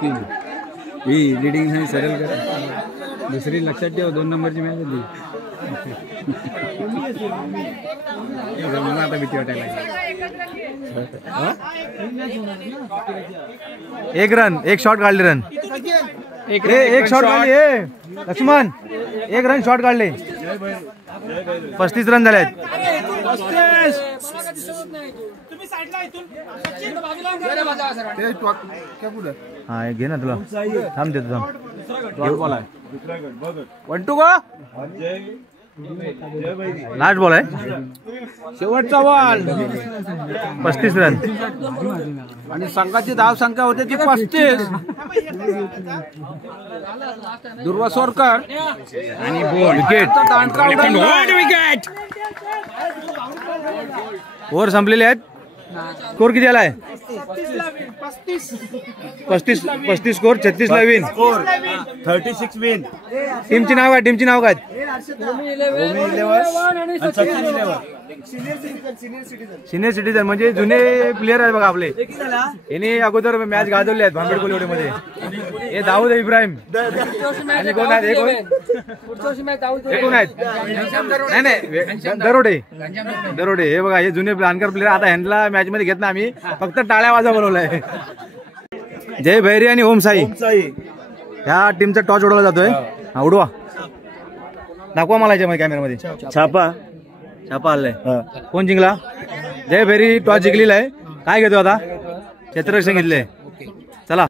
तीन ही लिडिंग नाही सरळ करा. दुसरी लक्षात ठेव. 2 नंबरची मॅच होती. मला आता भीती वाटायला. 1 रन. 1 शॉट काढले. रन एक शॉट काढले. लक्ष्मण 1 रन शॉट काढले. 35 रन झाले. हा घे ना तुला. थांब देतो. थांब. 1-2 का? लास्ट बॉल आहे. शेवटचा बॉल. 35 रन आणि संघाची धाव संख्या होते ती 35. ध्रुव सोलकर आणि विकेट. ओव्हर संपलेले आहेत. स्कोर किती आलाय? 35 स्कोर. 36 ला विन. 36 विन. टीमची नाव काय? सिनियर सिटीजन म्हणजे जुने प्लेयर आहेत बघा आपले. यांनी अगोदर मॅच गाजवले आहेत भांबेड कोलिवडे मध्ये. हे दाऊद इब्राहिम आणि कोण आहेत? हे कोण आहेत? नाही दरोडे. हे बघा हे जुने जाणकार प्लेयर. आता ह्यांना मॅच मध्ये घेत ना आम्ही. फक्त टाळ्या वाजा बोलवलाय. जय भैरी आणि ओम साई ह्या टीमचा टॉस उडवला जातोय. हा उडवा. दाखवा मला याच्यामध्ये कॅमेरामध्ये. छापा छापा आलाय. कोण जिंकला? जय भैरी टॉस जिंकलेला आहे. काय घेतो आता? क्षेत्ररक्षण घेतले. चला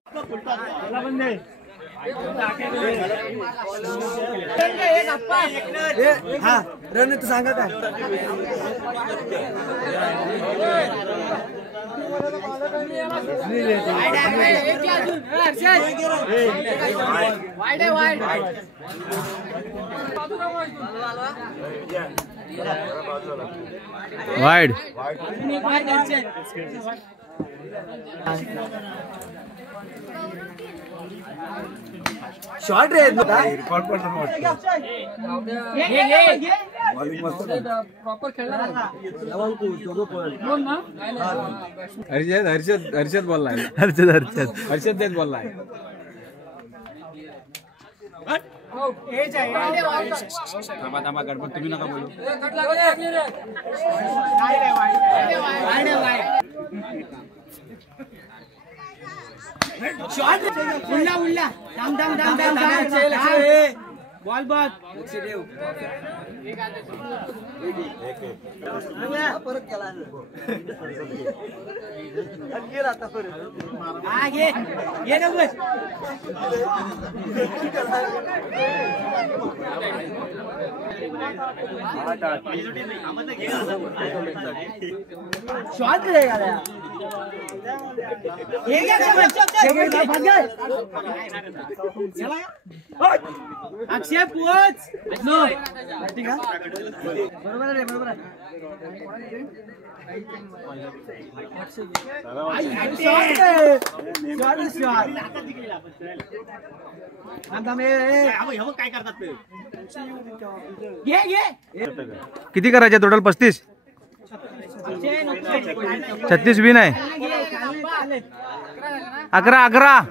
रणनीती सांगा काय? वाईड. शॉर्ट रे हर्षद बोललाय. हर्षद तेच बोललाय. थांबा गणपत तुम्ही नका बोलू. उडला बॉल बॉल परत केला. शॉट रे अक्षय पोच. बरोबर आहे बरोबर आहे. काय करतात किती करायचे टोटल? 35. 36 बिन आहे. 11.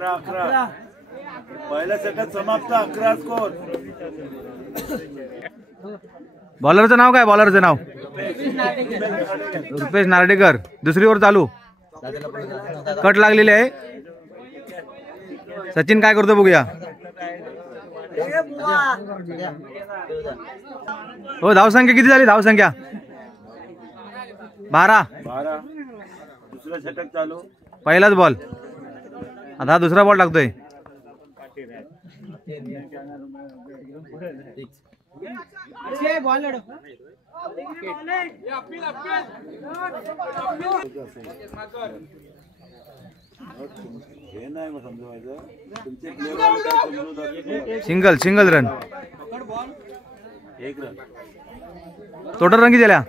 पहिल्या सेटात समाप्त 11 स्कोर. बॉलरचं नाव काय? बॉलरचं नाव रुपेश नार्डेकर. दुसरी ओव्हर चालू. कट लागलेली आहे. सचिन काय करतो बघूया. हो धावसंख्या किती झाली? धावसंख्या 12. दुसरा षटक चालू. पहिलाच बॉल. आता हा दुसरा बॉल टाकतोय. Single run. 1 run. Total run किती झाल्या?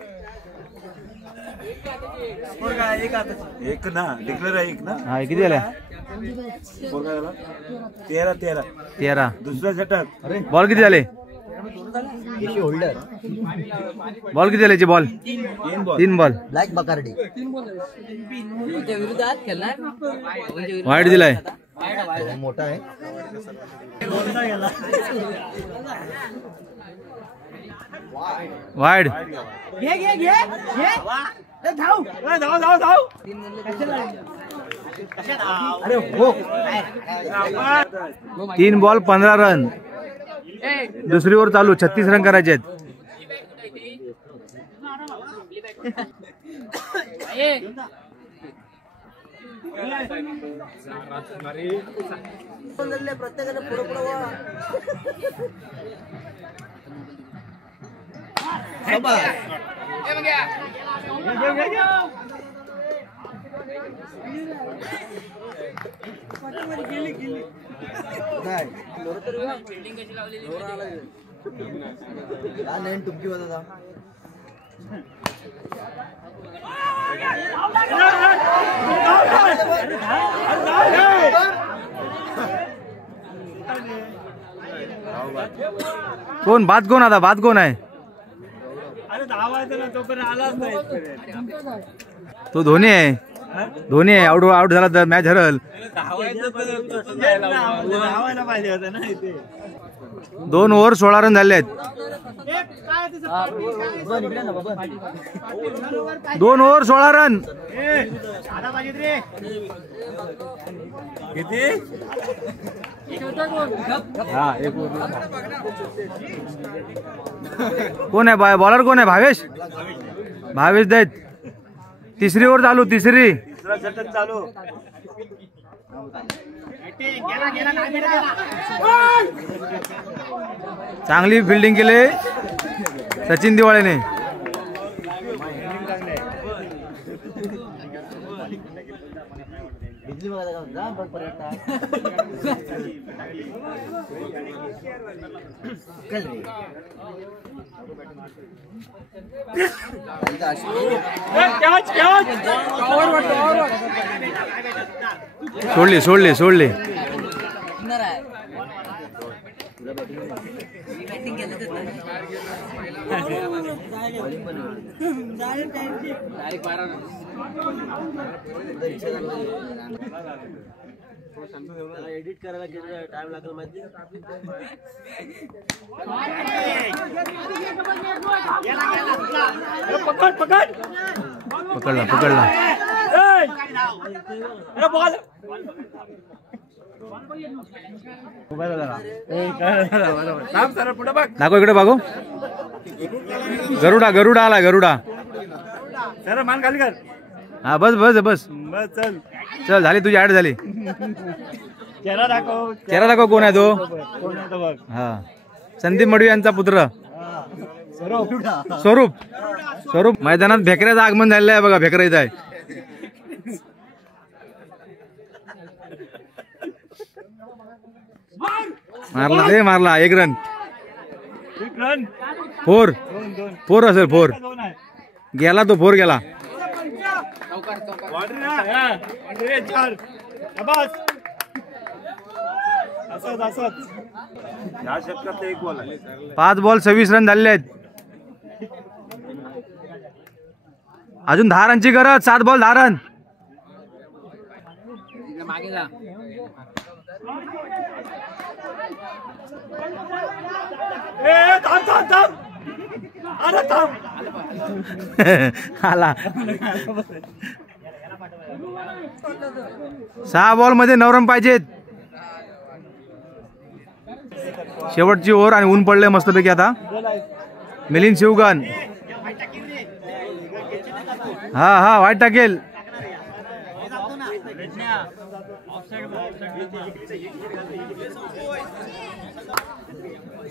एक ना डिक्लेअर आहे. 1 ना. हा किती झाल्या? 13. दुसरा षटक. बॉल किती झाले? बॉल किती झाले? Ball 3 ball. ब्लॅक बकार्डी वाईट दिलाय. मोठा आहे. वाईड. अरे हो. 3 बॉल 15 रन. दुसरी ओव्हर चालू. 36 रन करायचे आहेत. प्रत्येकाने पुढे पुढे तुमची होता. कोण बाद? कोण आता बाद? कोण आहे? तो धोनी आहे. आउट झाला तर मॅच हरल. 2 ओव्हर 16 रन झाले आहेत. 2 ओव्हर 16 रन. कोण आहे बॉलर? कोण आहे? भावेश दैत. तिसरी ओव्हर चालू. तिसरी चालू. चांगली फिल्डिंग केली सचिन दिवाळेने. सोडली. एडिट करायला किती टाइम लागेल माहिती? पकडला. दाखव इकडे बघू. गरुडा आला. मान खाली कर. हा बस चल झाली तुझी ऍड झाली. चेहरा दाखव. कोण आहे तो? हा संदीप मडवी यांचा पुत्र स्वरूप. मैदानात भेकऱ्याचं आगमन झालेलं आहे बघा. भेकरा इथं आहे. मारला 1 रन. 4 असेल. 4 गेला तो. 4 गेला. या षटकात 1 बॉल आहे. 5 बॉल 26 रन झालेले आहेत. अजून 10 रनची गरज. 7 बॉल 10 रन. आला. 6 बॉल मध्ये 9 रन पाहिजेत. शेवटची ओव्हर आणि ऊन पडले मस्तपैकी. आता मिलिंद शिवगण. हा वाईट टाकेल.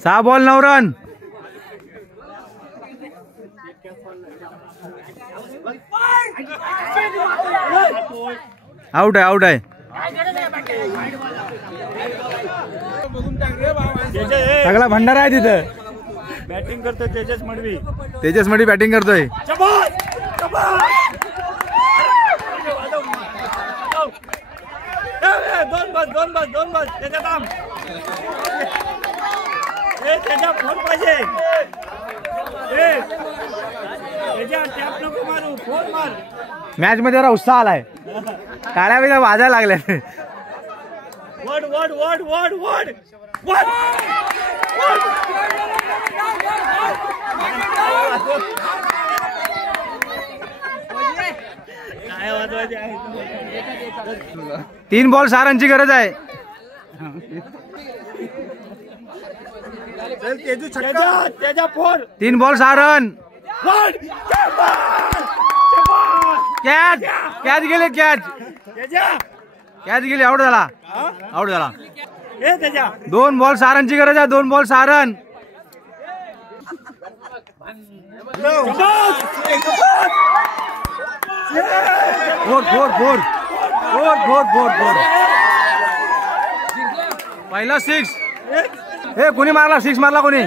6 बॉल 9 रन. आउट आहे. सगळा भंडारा आहे तिथं. बॅटिंग करतोय तेजस मडवी बॅटिंग करतोय. दोन बस त्याच्या फोन पाहिजे. मॅच मध्ये जरा उत्साह आलाय. काळ्या वेळा वाजायला लागल्या. काय वाजवायचे आहे? 3 बॉल 6 रनची गरज आहे. त्याच्या 4 3 बॉल 6 रन. कॅच गेले. कॅच गेली. आउट झाला. 2 बॉल 6 रनची गरज आहे. 2 बॉल 6 रन. फोर. पहिला 6. हे कोणी मारला? 6 मारला कोणी?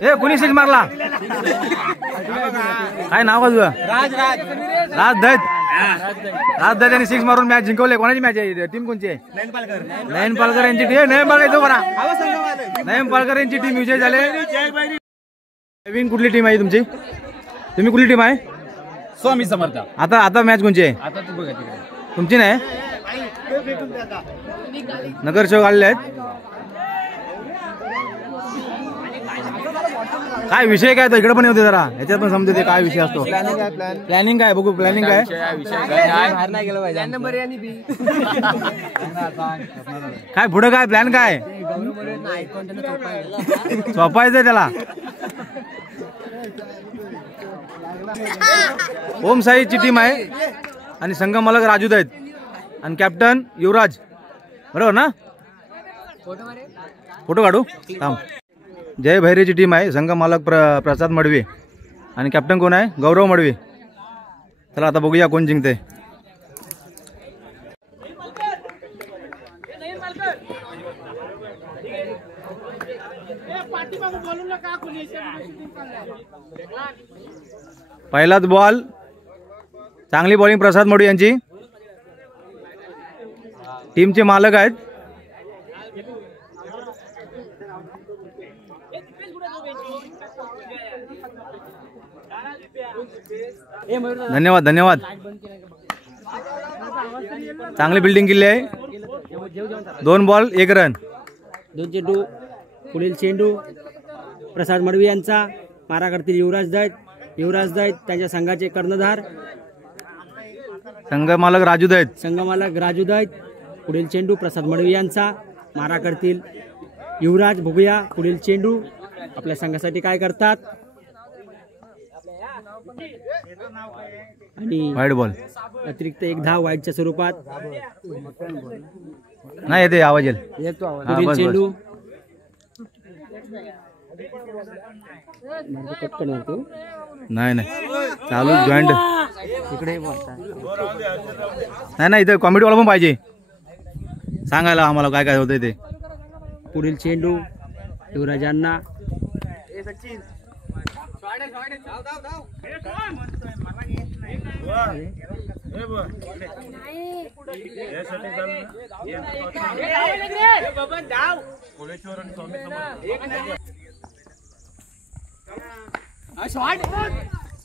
हे कोणी 6 मारला? काय नाव का तुझं? राज दैत यांनी 6 मारून मॅच जिंकवले. कोणाची मॅच आहे? टीम कोणची आहे? नयन पालकर यांची टीम. नयन पालकर यांची टीम विजय झाले. नवीन कुठली टीम आहे तुमची? तुम्ही कुठली टीम आहे? स्वामी समर्थ. आता मॅच कोणची आहे? आता तू बघा तिकडे. तुमची नाही? नगरसेवक आलेले आहेत. काय विषय काय तो इकडे पण होते जरा ह्याच्यात पण समजते काय विषय असतो. प्लॅनिंग काय बघू प्लॅनिंग काय काय पुढे काय प्लॅन काय झोपायचंय त्याला. ओम साईची टीम आहे आणि संघ मालक राजू आहेत आणि कॅप्टन युवराज बरोबर ना. फोटो काढू थांब. जय भैरीची टीम आहे संघ मालक प्रसाद मडवी आणि कॅप्टन कोण आहे गौरव मडवी. चला आता बघूया कोण जिंकते. पहिलाच बॉल चांगली बॉलिंग प्रसाद मडवी यांची. टीमचे मालक आहेत. धन्यवाद धन्यवाद. चांगली बिल्डिंग केली आहे. 2 बॉल 1 रन. 2 चेंडू. पुढील चेंडू प्रसाद मडवी यांचा. मारा करतील युवराज दैत. युवराज दैत त्यांच्या संघाचे कर्णधार. संघ मालक राजू दैत. संघ मालक राजू दैत. पुढील चेंडू प्रसाद मडवी यांचा. मारा करतील युवराज. बघूया पुढील चेंडू आपल्या संघासाठी काय करतात. आणि वाईड बॉल अतिरिक्त 1 धाव वाईडच्या स्वरूपात. नाही येते आवाज येईल. पुढील चेंडू नाही नाही चालू जॉईंट इकडे नाही इथे कॉमेडी वाला पण पाहिजे सांगायला आम्हाला काय काय होतंय ते. पुढील चेंडू युवराजांना.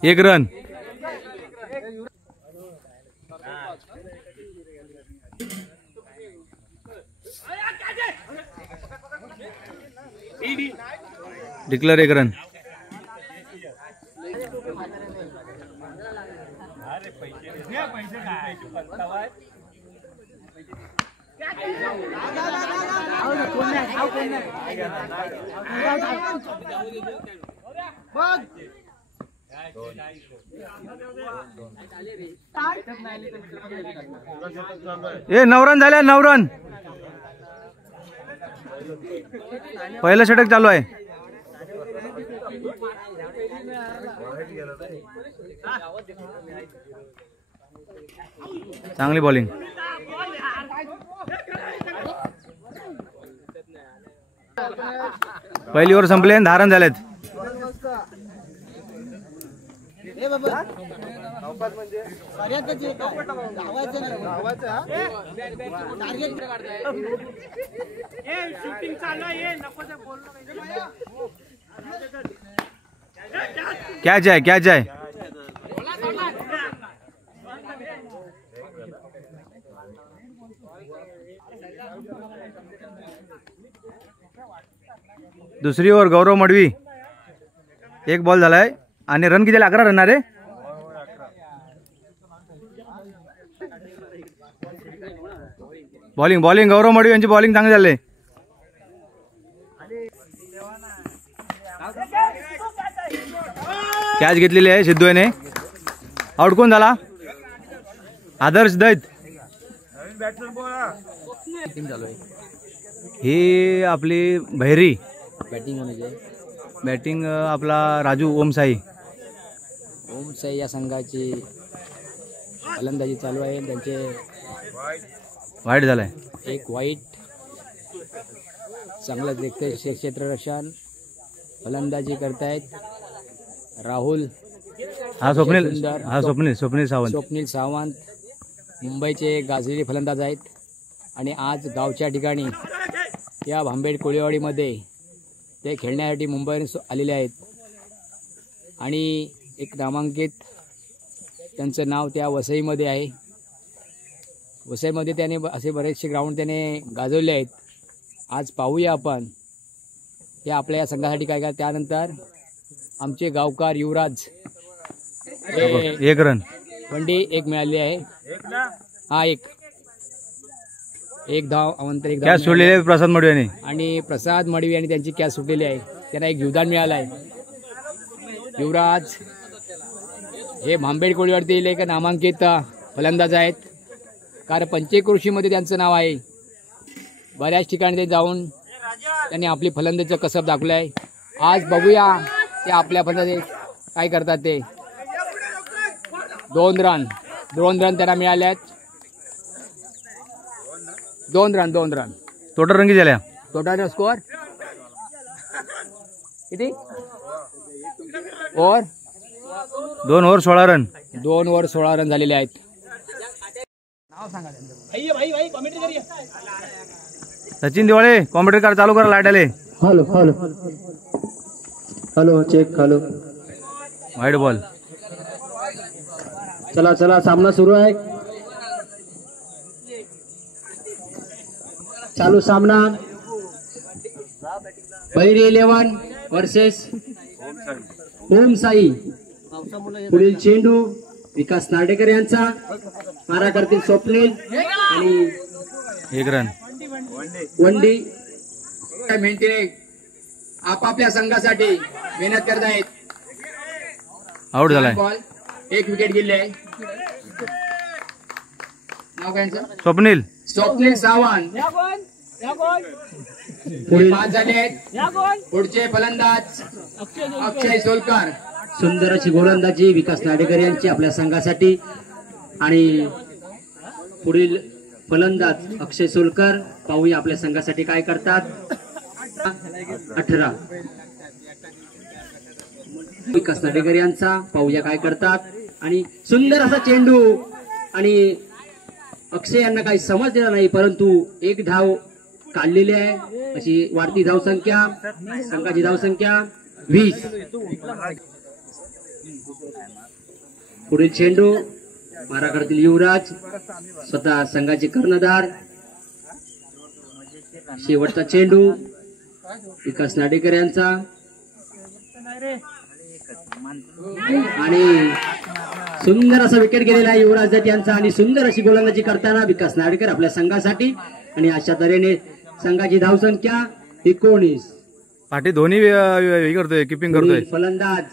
एक रन. Declare 1 run. ए 9 रन झाले. 9 रन. पहिलं षटक चालू आहे. चांगली बॉलिंग. पहिली ओव्हर संपले. 10 रन झालेत. कॅच आहे कॅच आहे. दुसरी ओव्हर गौरव मडवी. 1 बॉल झालाय आणि रन किती 11 रन रे. बॉलिंग बॉलिंग गौरव मडवी यांची बॉलिंग चांगली झाली. कॅच घेतलेली आहे सिद्धू याने. आउट कोण झाला. आदर्श दैत. ही आपली भैरी बॅटिंग आपला राजू ओमसाई. ओमसाई या संघाची फलंदाजी चालू आहे. त्यांचे वाईट झालाय. 1 वाईट. चांगलं देखते क्षेत्ररक्षण. फलंदाजी करतायत राहुल. हा स्वप्नील सावंत मुंबईचे गाजलेले फलंदाज आहेत. आणि आज गावच्या ठिकाणी या भांबेड कोळेवाडीमध्ये ते खेळण्यासाठी मुंबईहून आलेले आहेत. आणि एक नामांकित त्यांचं नाव त्या वसईमध्ये आहे. वसईमध्ये त्याने असे बरेचसे ग्राउंड त्याने गाजवले आहेत. आज पाहूया आपण हे आपल्या या संघासाठी काय काय. त्यानंतर आमचे गावकार युवराज हे 1 रन वनडे 1 मिळाली आहे. हा एक धाव अवंतर 1 धाव कॅच सोडलेले आहेत प्रसाद मडवी यांनी. आणि प्रसाद मडवी यांनी त्यांची कॅच सुटलेली आहे. त्यांना 1 योगदान मिळालं आहे. युवराज हे भांबेड कोळीवरती एक नामांकित फलंदाज आहेत. कारण पंचक्रोशीमध्ये त्यांचं नाव आहे. बऱ्याच ठिकाणी ते जाऊन त्यांनी आपली फलंदाजीचं कसब दाखवलं आहे. आज बघूया ते आपल्या फलंदाजी काय करतात ते. 2 रन त्यांना मिळाले आहेत. 2 रन टोटल रन किती झाल्या? टोटल स्कोअर किती? Over 2 over 16 run. 2 over 16 run झालेले आहेत. सचिन दिवाळे कॉम्प्युटर कार चालू करा. लाईट आले. Hello check. Hello wide ball. चला सामना सुरू आहे. चालू सामना पहिरी 11 वर्सेस ओम साई. पुढील चेंडू विकास नार्डेकर यांचा. मारा करतील स्वप्नील आणि 1 रन. वनडी मेंटेने आपापल्या संघासाठी मेहनत करत आहेत. आउट झालाय. बॉल 1 विकेट गेले. नाव काय यांचं? स्वप्नील सावंत. पुढील 5 झाले आहेत. पुढचे फलंदाज अक्षय सोलकर. सुंदर अशी गोलंदाजी विकास नाडेकर यांची आपल्या संघासाठी. आणि पुढील फलंदाज अक्षय सोलकर. पाहूया आपल्या संघासाठी काय करतात. 18 विकास नाडेकर यांचा. पाहूया काय करतात. आणि सुंदर असा चेंडू. आणि अक्षय यांना काही समजलेला नाही, परंतु 1 धाव काढलेली आहे. अशी वाढती धावसंख्या. संघाची धावसंख्या 20. पुढील चेंडू मारा करतील युवराज. स्वतः संघाचे कर्णधार. शेवटचा चेंडू विकास नाडेकर यांचा. आणि सुंदर असा विकेट गेलेला आहे युवराज दत्त यांचा. आणि सुंदर अशी गोलंदाजी करताना विकास नाडेकर आपल्या संघासाठी. आणि अशा तऱ्हेने संघाची धावसंख्या 19. पाठी धोनी हे करतोय, किपिंग करतोय. फलंदाज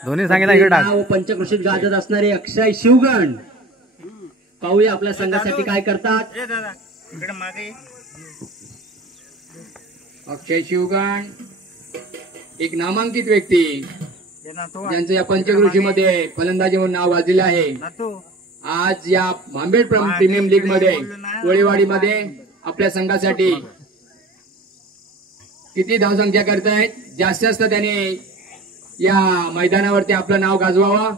धोनी सांगितलं इकडे टाक. पंचक्रोशीत गाजत असणारे अक्षय शिवगण. पाहूया आपल्या संघासाठी काय करतात. अक्षय शिवगण एक नामांकित व्यक्ती ज्यांचं या पंचक्रोशीमध्ये फलंदाजी म्हणून नाव वाजलेलं आहे. आज या भांबेड प्रीमियम लीग मध्ये कोळेवाडीमध्ये आपल्या संघासाठी किती धावसंख्या करतायत. जास्त त्याने या मैदानावरती आपलं नाव गाजवावं.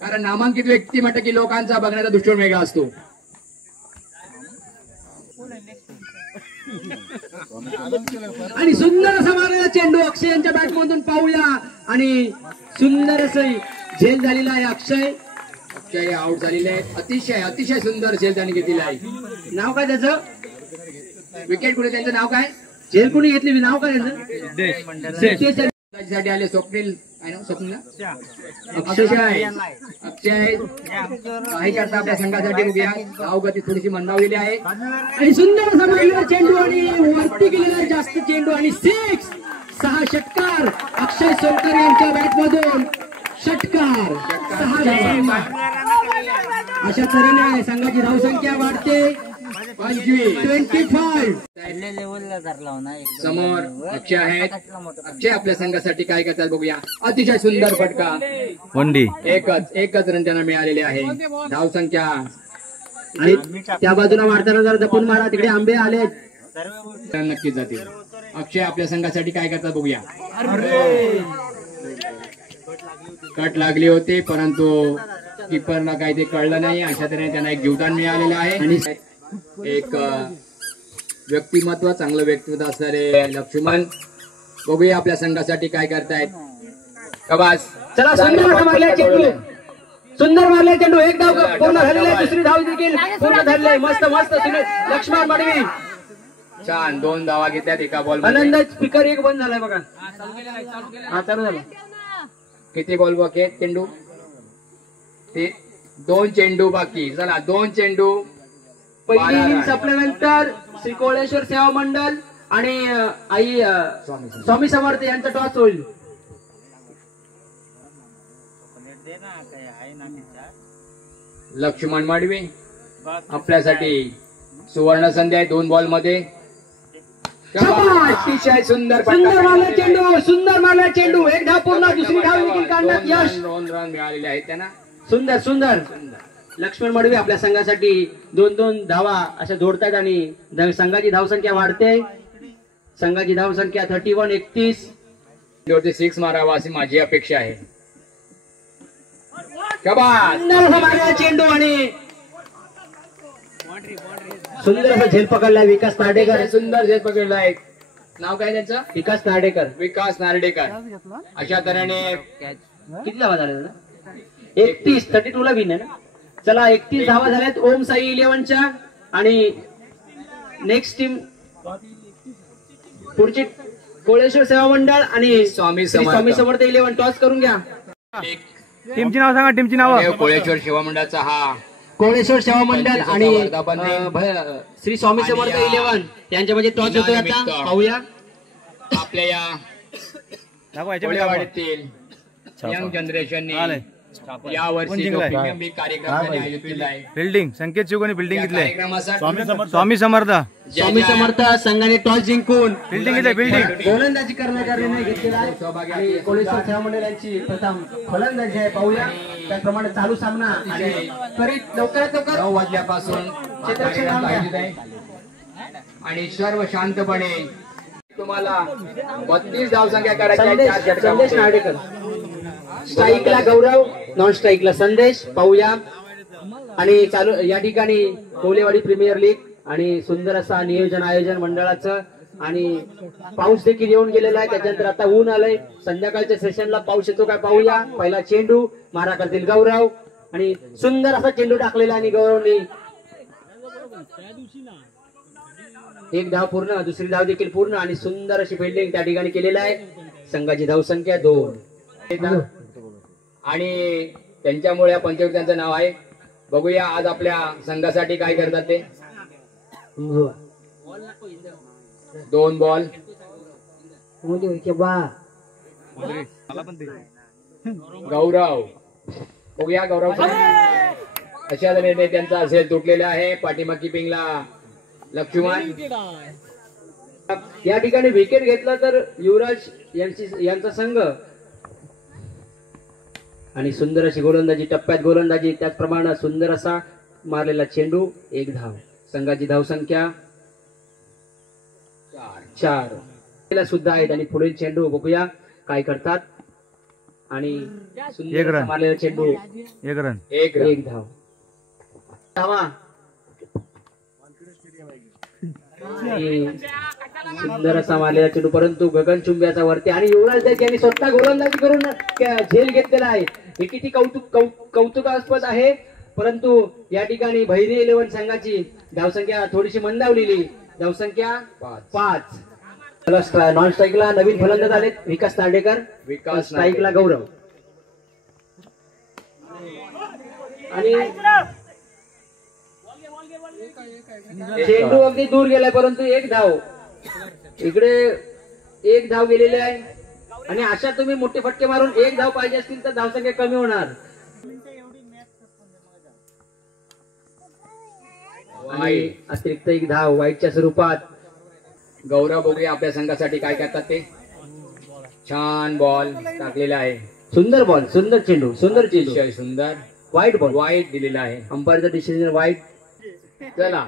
कारण नामांकित व्यक्ती म्हटलं की लोकांचा बघण्याचा दृष्टिकोन वेगळा असतो. आणि सुंदर असा मारलेला चेंडू अक्षय यांच्या बॅटमधून पाहूया. आणि सुंदर असं झेल झालेला आहे. अक्षय आउट झालेले आहे. अतिशय सुंदर झेल त्यांनी घेतलेला आहे. नाव काय त्याचं? विकेट कुठे त्यांचं नाव काय? झेल कुणी घेतली? नाव काय त्याचं? साठी आले स्वप्नील. स्वप्नील अक्षय काही करता आपल्या संघासाठी. बघूया धावगती थोडीशी मंदावलेली आहे. आणि सुंदर असा मारलेला चेंडू आणि वरती गेलेला जास्त चेंडू. आणि 6 षटकार अक्षय सोलकर यांच्या बॅटमधून. षटकार 6. अशा तऱ्हेने संघाची धावसंख्या वाढते 25. समोर अक्षय आहेत. अक्षय आपल्या संघासाठी काय करतात बघूया. अतिशय सुंदर फटका. वनडी. एकच रन त्यांना मिळालेले आहे. धावसंख्या. आणि त्या बाजूला मारताना जरा जपून मारा. तिकडे आंबे आले नक्कीच जातील. अक्षय आपल्या संघासाठी काय करतात बघूया. कट लागले होते परंतु किपरला काही ते कळलं नाही. अशा तऱ्हेने त्यांना एक योगदान मिळालेलं आहे. आणि एक व्यक्तिमत्व, चांगलं व्यक्तिमत्व असणारे लक्ष्मण. बघूया आपल्या संघासाठी काय करतायत. कबास. चला सुंदर सुंदर मारले चेंडू, एक धाव पूर्ण झालेला आहे, दुसरी धाव देखील पूर्ण झालेली आहे. मस्त मस्त सुनील लक्ष्मण मडवी छान 2 धावा घेतल्यात एका बॉल. आनंद स्पीकर एक बंद झालाय बघा. हा चालू झाला. किती बॉल बाकी आहेत चेंडू? ते 2 चेंडू बाकी. चला 2 चेंडू. पहिली इनिंग संपल्यानंतर श्री कोळेश्वर सेवा मंडळ आणि आई स्वामी समर्थ यांचा टॉस होईल. लक्ष्मण माडवे आपल्यासाठी सुवर्ण संधी आहे 2 बॉल मध्ये. अतिशय सुंदर सुंदर मारला चेंडू, सुंदर मारला चेंडू, एक धाव पूर्ण, दुसरी धाव देखील काढण्यात यश. 2 रन मिळालेले आहेत त्यांना. सुंदर सुंदर लक्ष्मण मडवी आपल्या संघासाठी 2-2 धावा अशा जोडतात आणि संघाची धावसंख्या वाढते. संघाची धावसंख्या 31-31. 6 मारावा अशी माझी अपेक्षा आहे. शाबास. सुंदर मारला चेंडू आणि सुंदर असा झेल पकडला विकास नार्डेकर. सुंदर झेल पकडला आहे. नाव काय त्यांचं? विकास नार्डेकर. विकास नार्डेकर. अशा तऱ्हेने किती धावा झाल्या? 31-32 ला विन आहे ना. चला 31 धावा झाल्यात ओम साई 11च्या आणि नेक्स्ट टीम पुढची कोळेश्वर सेवा मंडळ आणि स्वामी स्वामी समर्थ 11. टॉस करून घ्या. टीमची नाव सांगा, टीमची नाव. कोळेश्वर सेवा मंडळाचा हा कोळेश्वर सेवा मंडळ आणि श्री स्वामी समर्थ 11 यांच्यामध्ये टॉस होतोय. आता पाहूया आपल्या या कोळेवाडीतील यंग जनरेशनने या वर्षी कार्यक्रम आयोजित केला आहे. फिल्डिंग संकेत शिवगणी फिल्डिंग घेतले. कार्यक्रमासाठी स्वामी समर्थ स्वामी समर्थ संघाने टॉस जिंकून फिल्डिंग घेतले. फिल्डिंग गोलंदाजी करण्याचा निर्णय घेतलेला आहे आणि कोळेश्वर सेवा मंडळ यांची प्रथम फलंदाजी आहे. पाहूया त्याप्रमाणे चालू सामना आणि त्वरित लवकरात लवकर 9 वाजल्यापासून कार्यक्रम आयोजित आहे आणि सर्व शांतपणे तुम्हाला 32 धावसंख्या करायची आहे. संदेश नार्डेकर. स्ट्राईकला गौरव, नॉन स्ट्राईकला संदेश. पाहूया आणि चालू या ठिकाणी कोलेवाडी प्रीमियर लीग आणि सुंदर असा नियोजन आयोजन मंडळाचं आणि पाऊस देखील येऊन गेलेला आहे. त्याच्यानंतर आता ऊन आलंय. संध्याकाळच्या सेशनला पाऊस येतो काय पाहूया. पहिला चेंडू मारा करतील गौरव आणि सुंदर असा चेंडू टाकलेला आणि गौरवने एक धाव पूर्ण, दुसरी धाव देखील पूर्ण आणि सुंदर अशी फिल्डिंग त्या ठिकाणी केलेला आहे. संघाची धावसंख्या 2 आणि त्यांच्यामुळे पंचवीस त्यांचं नाव आहे. बघूया आज आपल्या संघासाठी काय करतात ते. 2 बॉल. गौरव बघूया गौरव अशा तऱ्हेने त्यांचा असेल तुटलेला आहे. पाठीमाग किपिंगला लक्ष्मण. या ठिकाणी विकेट घेतला तर युवराज यांचा संघ आणि सुंदर अशी गोलंदाजी, टप्प्यात गोलंदाजी, त्याचप्रमाणे सुंदर असा मारलेला चेंडू, 1 धाव. संघाची धावसंख्या 4 सुद्धा आहेत आणि पुढील चेंडू बघूया काय करतात आणि सुंदर मारलेला चेंडू 1 रन. 1 धाव. धावा सुंदर असा मारलेला चेंडू परंतु गगनचुंब्याचा वरती आणि युवराज दैत यांनी स्वतः गोलंदाजी करून झेल घेतलेला आहे. हे किती कौतुकास्पद आहे. परंतु या ठिकाणी भैरी 11 संघाची धावसंख्या थोडीशी मंदावलेली. धावसंख्या 5. नॉन स्ट्राईकला नवीन फलंदाज आलेत विकास नार्डेकर. स्ट्राईकला गौरव आणि चेंडू अगदी दूर गेलाय परंतु 1 धाव. इकडे 1 धाव गेलेली आहे आणि अशा तुम्ही मोठे फटके मारून 1 धाव पाहिजे असतील तर धावसंख्या कमी होणार. आणि अतिरिक्त 1 धाव वाईटच्या स्वरूपात. गौरव बघूया आपल्या संघासाठी काय करतात ते. छान बॉल टाकलेला आहे. सुंदर बॉल, सुंदर चेंडू, सुंदर चेंडू, सुंदर. वाईट बॉल, वाईट दिलेला आहे. अंपायरचं डिसिजन वाईट. चला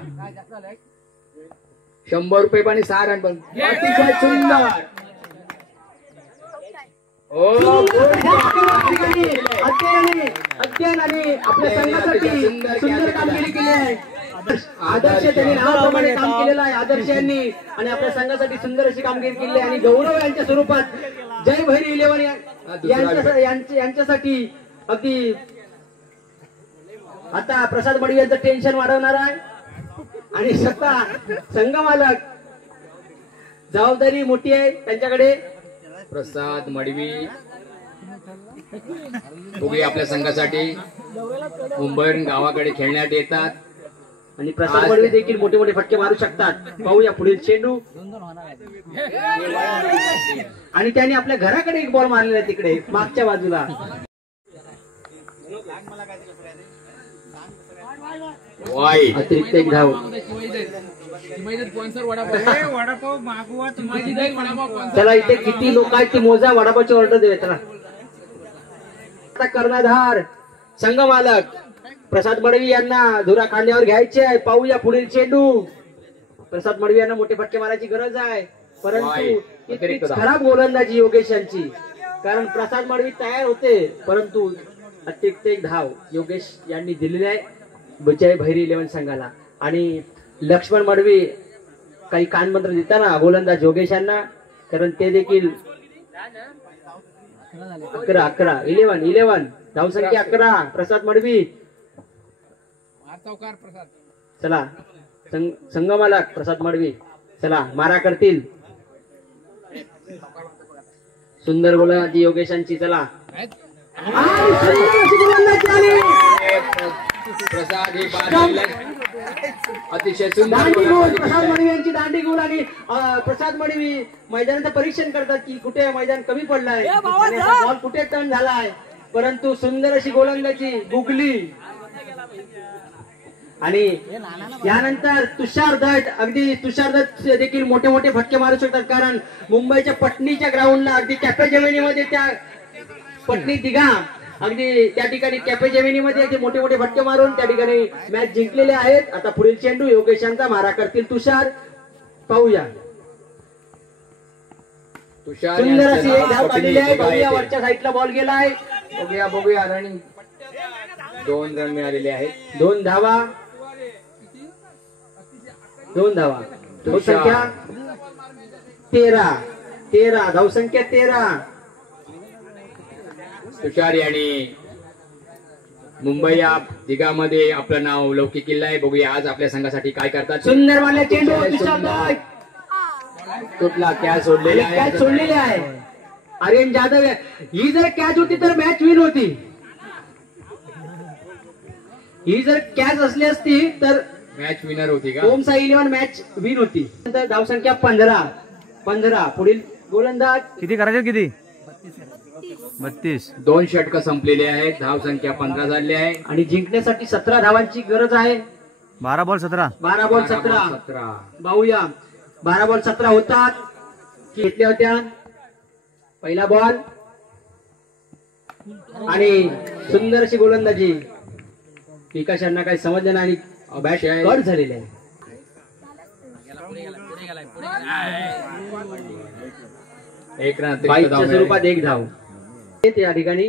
100 रुपये पण 6 रन पण अतिशय सुंदर. अध्ययन आणि आपल्या संघासाठी सुंदर कामगिरी केली आहे. आदर्श त्यांनी नावाप्रमाणे काम केलेलं आहे. आदर्श यांनी आणि आपल्या संघासाठी सुंदर अशी कामगिरी केली आहे आणि गौरव यांच्या स्वरूपात जय भैरी 11 यांच्यासाठी अगदी आता प्रसाद मडवी यांचं टेन्शन वाढवणार आहे आणि स्वतः संघ मालक जबाबदारी मोठी आहे त्यांच्याकडे. प्रसाद मडवी बघूया आपल्या संघासाठी मुंबईहून गावाकडे खेळण्यात येतात आणि प्रसाद मडवी देखील मोठे मोठे फटके मारू शकतात. पाहूया पुढील चेंडू आणि त्याने आपल्या घराकडे एक बॉल मारलेला आहे तिकडे मागच्या बाजूला. अतिरिक्त एक धाव. चला इथे किती लोक आहेत ती मोजा. वडापावची ऑर्डर देऊया चला. आता कर्णधार संघ मालक प्रसाद मडवी यांना धुरा खांद्यावर घ्यायचे आहे. पाहूया पुढील चेंडू. प्रसाद मडवी यांना मोठे फटके मारायची गरज आहे परंतु इतकीच खराब गोलंदाजी योगेश यांची. कारण प्रसाद मडवी तयार होते परंतु अतिरिक्त एक धाव योगेश यांनी दिलेली आहे विजय भैरी 11 संघाला. आणि लक्ष्मण मडवी काही कानमंत्र देताना गोलंदाज योगेश यांना, कारण ते देखील 11 धावसंख्या 11. प्रसाद मडवी चला संघ मालक प्रसाद मडवी चला मारा करतील. सुंदर गोलंदाजी योगेशांची. चला प्रसाद अतिशय दांडी गोल. प्रसाद मडवी यांची दांडी गोल. आणि प्रसाद मडवी मैदानाचं परीक्षण करतात की कुठे मैदान कमी पडलाय, बॉल कुठे टर्न झालाय, परंतु सुंदर अशी गोलंदाजी गुगली. आणि यानंतर तुषार दत्त, अगदी तुषार दत्त देखील मोठे मोठे फटके मारू शकतात. कारण मुंबईच्या पटणीच्या ग्राउंडला अगदी कॅफे जेमिनीमध्ये त्या पटणी दिघा अगदी त्या ठिकाणी कॅफे जेमिनीमध्ये अगदी मोठे मोठे फटके मारून त्या ठिकाणी मॅच जिंकलेले आहेत. आता पुढील चेंडू योगेशांचा मारा करतील तुषार. पाहूया सुंदर अशी एक धाव काढलेली आहे. बघूया वरच्या साईडला बॉल गेलाय. बघूया रनिंग 2 रन मिळालेले आहेत. 2 धावा. धावसंख्या 13 धावसंख्या 13. तुषार यांनी मुंबई या दिघामध्ये आपलं नाव लौकिक केलं आहे. बघूया आज आपल्या संघासाठी काय करतात. सुंदर मारल्या चेंडू तुषार दत्त. कुठला कॅच सोडलेला आहे. कॅच सोडलेली आहे आर्यन जाधव. ही जर कॅच होती तर मॅच विन होती. ही जर कॅच असली असती तर मॅच विनर होती का. ओम साई 11 मॅच विन होती. धावसंख्या 15. पुढील गोलंदाज किती करायचे किती 32. 2 षटकं संपलेले आहेत. धावसंख्या 15 झाली आहे आणि जिंकण्यासाठी 17 धावांची गरज आहे. 12 बॉल 17. 12 बॉल 17. पाहूया 12 बॉल 17 होतात. घेतल्या होत्या पहिला बॉल आणि सुंदर अशी गोलंदाजी. विकास यांना काही समजलं नाही आणि बॅट कट झालेले आहे. एक रन बाईकच्या स्वरूपात एक धाव त्या ठिकाणी.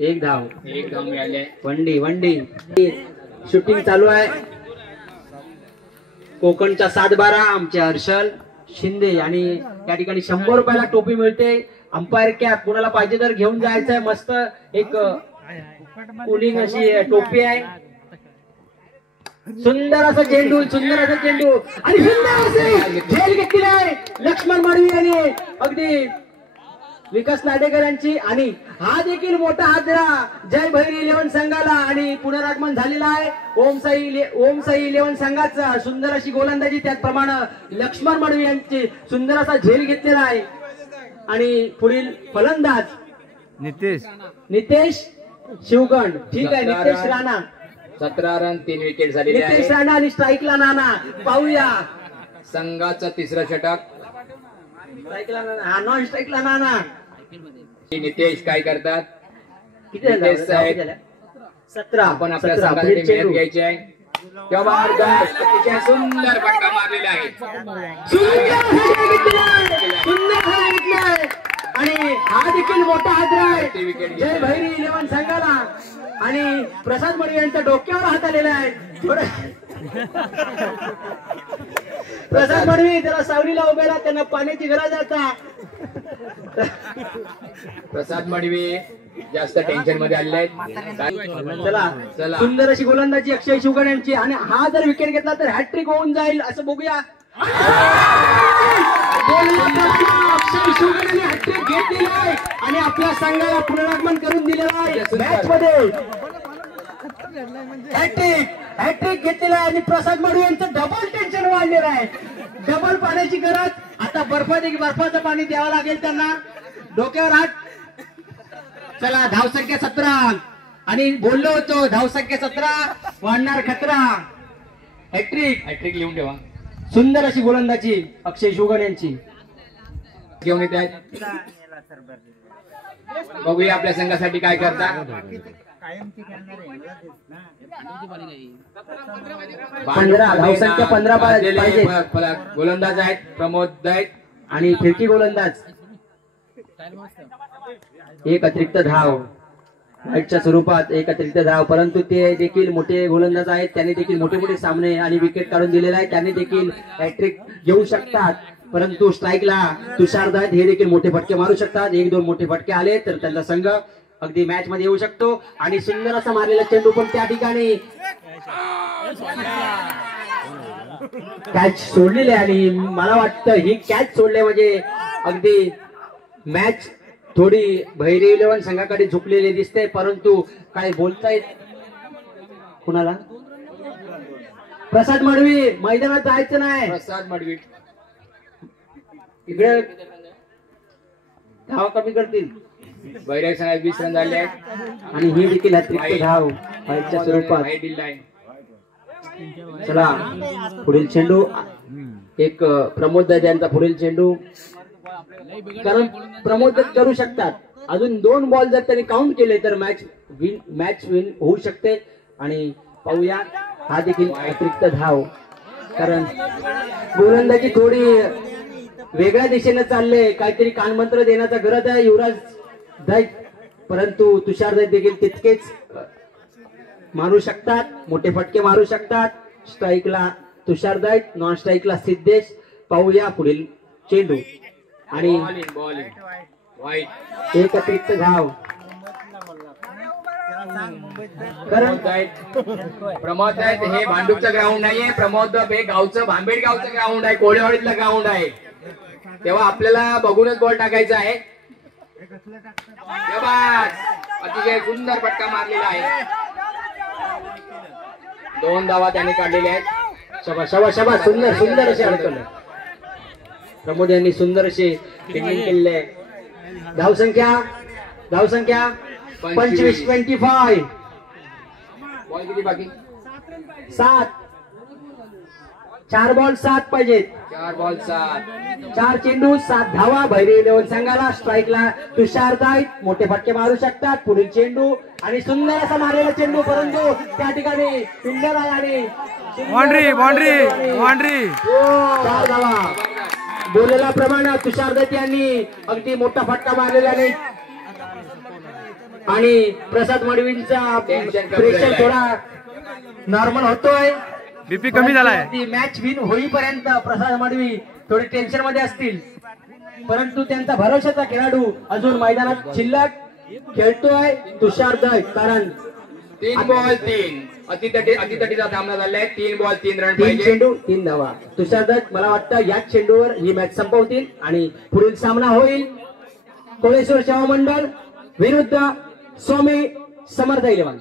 एक धाव मिळाली. वंडी शूटिंग चालू आहे. कोकणच्या 7-12 आमचे हर्षल शिंदे आणि त्या ठिकाणी 100 रुपयाला टोपी मिळते. अंपायर कॅप कुणाला पाहिजे तर घेऊन जायचंय. मस्त एक कूलिंग अशी टोपी आहे. सुंदर असा चेंडू आणि सुंदर असे झेल घेतलेली आहे लक्ष्मण मडवी आणि अगदी विकास लाडेकर यांची. आणि हा देखील मोठा हादरा जय भैरी 11 संघाला आणि पुनरागमन झालेला आहे ओम साई 11 संघाचा. सुंदर अशी गोलंदाजी त्याचप्रमाणे लक्ष्मण मडवी यांची सुंदर असा झेल घेतलेला आहे. आणि पुढील फलंदाज नितेश शिवगण. ठीक आहे नितेश राणा. 17 रन 3 विकेट झालेले आहे. नितेश राणा आणि स्ट्राईकला नाना. पाहूया संघाचं 3रं षटक. स्ट्राईकला नाना, नॉन स्ट्राईकला नाना. नितेश काय करतात. किती नितेश साहेब 17. आपण आपल्या संघासाठी मेहनत घ्यायची आहे. जबरदस्त अतिशय सुंदर फटका मारलेला आहे. आणि हा देखील मोठा हादरा आहे जय भैरी 11 संघाला. आणि प्रसाद मडवी यांच्या डोक्यावर हात आलेला आहे. प्रसाद मडवी जरा सावलीला उभे राहा, त्यांना पाण्याची गरज आहे. प्रसाद मडवी जास्त टेन्शन मध्ये आलेले आहेत. चला चला सुंदर अशी गोलंदाजी अक्षय शिवगण यांची आणि हा जर विकेट घेतला तर हॅट्रिक होऊन जाईल असं बघूया. अक्षय शिवगण हॅट्रिक घेतलेली आहे आणि आपल्या संघाला पुनरागमन करून दिलेलं आहे मॅच मध्ये. हॅट्रिक घेतलेला आहे आणि प्रसाद मडवी यांचं डबल टेन्शन वाढलेलं आहे. डबल पाण्याची गरज. आता बर्फाचं पाणी द्यावं लागेल त्यांना. डोक्यावर हात. चला धावसंख्या 17 आणि बोललो होतो धावसंख्या 17 वाढणार खतरा. हॅट्रिक लिहून ठेवा. सुंदर अशी गोलंदाजी अक्षय शिवगण यांची घेऊन येत आहेत. बघूया आपल्या संघासाठी काय करता. 15 धावसंख्या 15 पाहिजे. गोलंदाज आहेत प्रमोद दैत आणि फिरकी गोलंदाज. एक अतिरिक्त धाव मॅचच्या स्वरूपात एक अतिरिक्त धाव. परंतु ते देखील मोठे गोलंदाज आहेत. त्यांनी देखील मोठे मोठे सामने आणि विकेट काढून दिलेला आहे. त्यांनी देखील हॅट्रिक घेऊ शकतात. परंतु स्ट्राईकला तुषार दैत हे देखील मोठे फटके मारू शकतात. 1-2 मोठे फटके आले तर त्यांचा संघ अगदी मॅच मध्ये येऊ शकतो. आणि सुंदर असा मारलेला चेंडू पण त्या ठिकाणी कॅच सोडलेली आहे. आणि मला वाटतं ही कॅच सोडले म्हणजे अगदी मॅच थोडी भैरी 11 संघाकडे झुकलेली दिसते. परंतु काय बोलतायत कुणाला. प्रसाद मडवी मैदानात जायचं नाही. प्रसाद मडवी इकडे धावा कमी करतील. बैराग संघात 20 रन झाले आहेत आणि ही देखील अतिरिक्त धाव मॅचच्या स्वरूपात. चला पुढील चेंडू एक प्रमोद दैत यांचा पुढील चेंडू. कारण प्रमोद दैत करू शकतात. अजून 2 बॉल जर त्यांनी काउंट केले तर मॅच विन होऊ शकते. आणि पाहूया हा देखील अतिरिक्त धाव. कारण गोलंदाजी थोडी वेगळ्या दिशेने चालले. काहीतरी कानमंत्र देण्याचा गरज आहे युवराज दैत. परंतु तुषार दैत देखील तितकेच मारू शकतात. मोठे फटके मारू शकतात. स्ट्राईकला तुषार दैत, नॉन स्ट्राईकला सिद्धेश. पाहूया पुढील चेंडू आणि एक अतिरिक्त धाव. प्रमोद दैत हे भांडूपचं ग्राउंड नाहीये. प्रमोद हे गावचं भांबेड गावचं ग्राउंड आहे. कोळेवाडीतलं ग्राउंड आहे. तेव्हा आपल्याला बघूनच बॉल टाकायचा आहे. अतिशय सुंदर फटका मारलेला आहे. 2 धावा त्यांनी काढलेल्या आहेत. शबा सुंदर असे अडकवलं. प्रमोद यांनी सुंदर असे फिल्डिंग केलेले. धावसंख्या 25-25. बॉल किती बाकी. 7. 4 बॉल 7 पाहिजेत. 4 बॉल 7. 4 चेंडू 7 धावा. भैरी 11 संघाला. स्ट्राईकला तुषार दैत मोठे फटके मारू शकतात. पुढील चेंडू आणि सुंदर असा मारलेला चेंडू. परंतु त्या ठिकाणी फिल्डर आहे आणि बाउंड्री 4 धावा. बोलल्याप्रमाणे तुषार दैत यांनी अगदी मोठा फटका मारलेला नाही. आणि प्रसाद मडवींचा प्रेशर थोडा नॉर्मल होतोय. बीपी कमी झालाय. मॅच विन होईपर्यंत प्रसाद मडवी थोडी टेन्शन मध्ये असतील. परंतु त्यांचा भरोशाचा खेळाडू अजून मैदानात शिल्लक खेळतोय तुषार दैत. कारण 3 बॉल 3 अतितटीचा सामना झालाय. 3 बॉल 3 रन 3 चेंडू 3 धावा. तुषार दैत मला वाटतं याच चेंडूवर ही मॅच संपवतील आणि पुढील सामना होईल कोळेश्वर सेवा मंडळ विरुद्ध स्वामी समर्थ 11.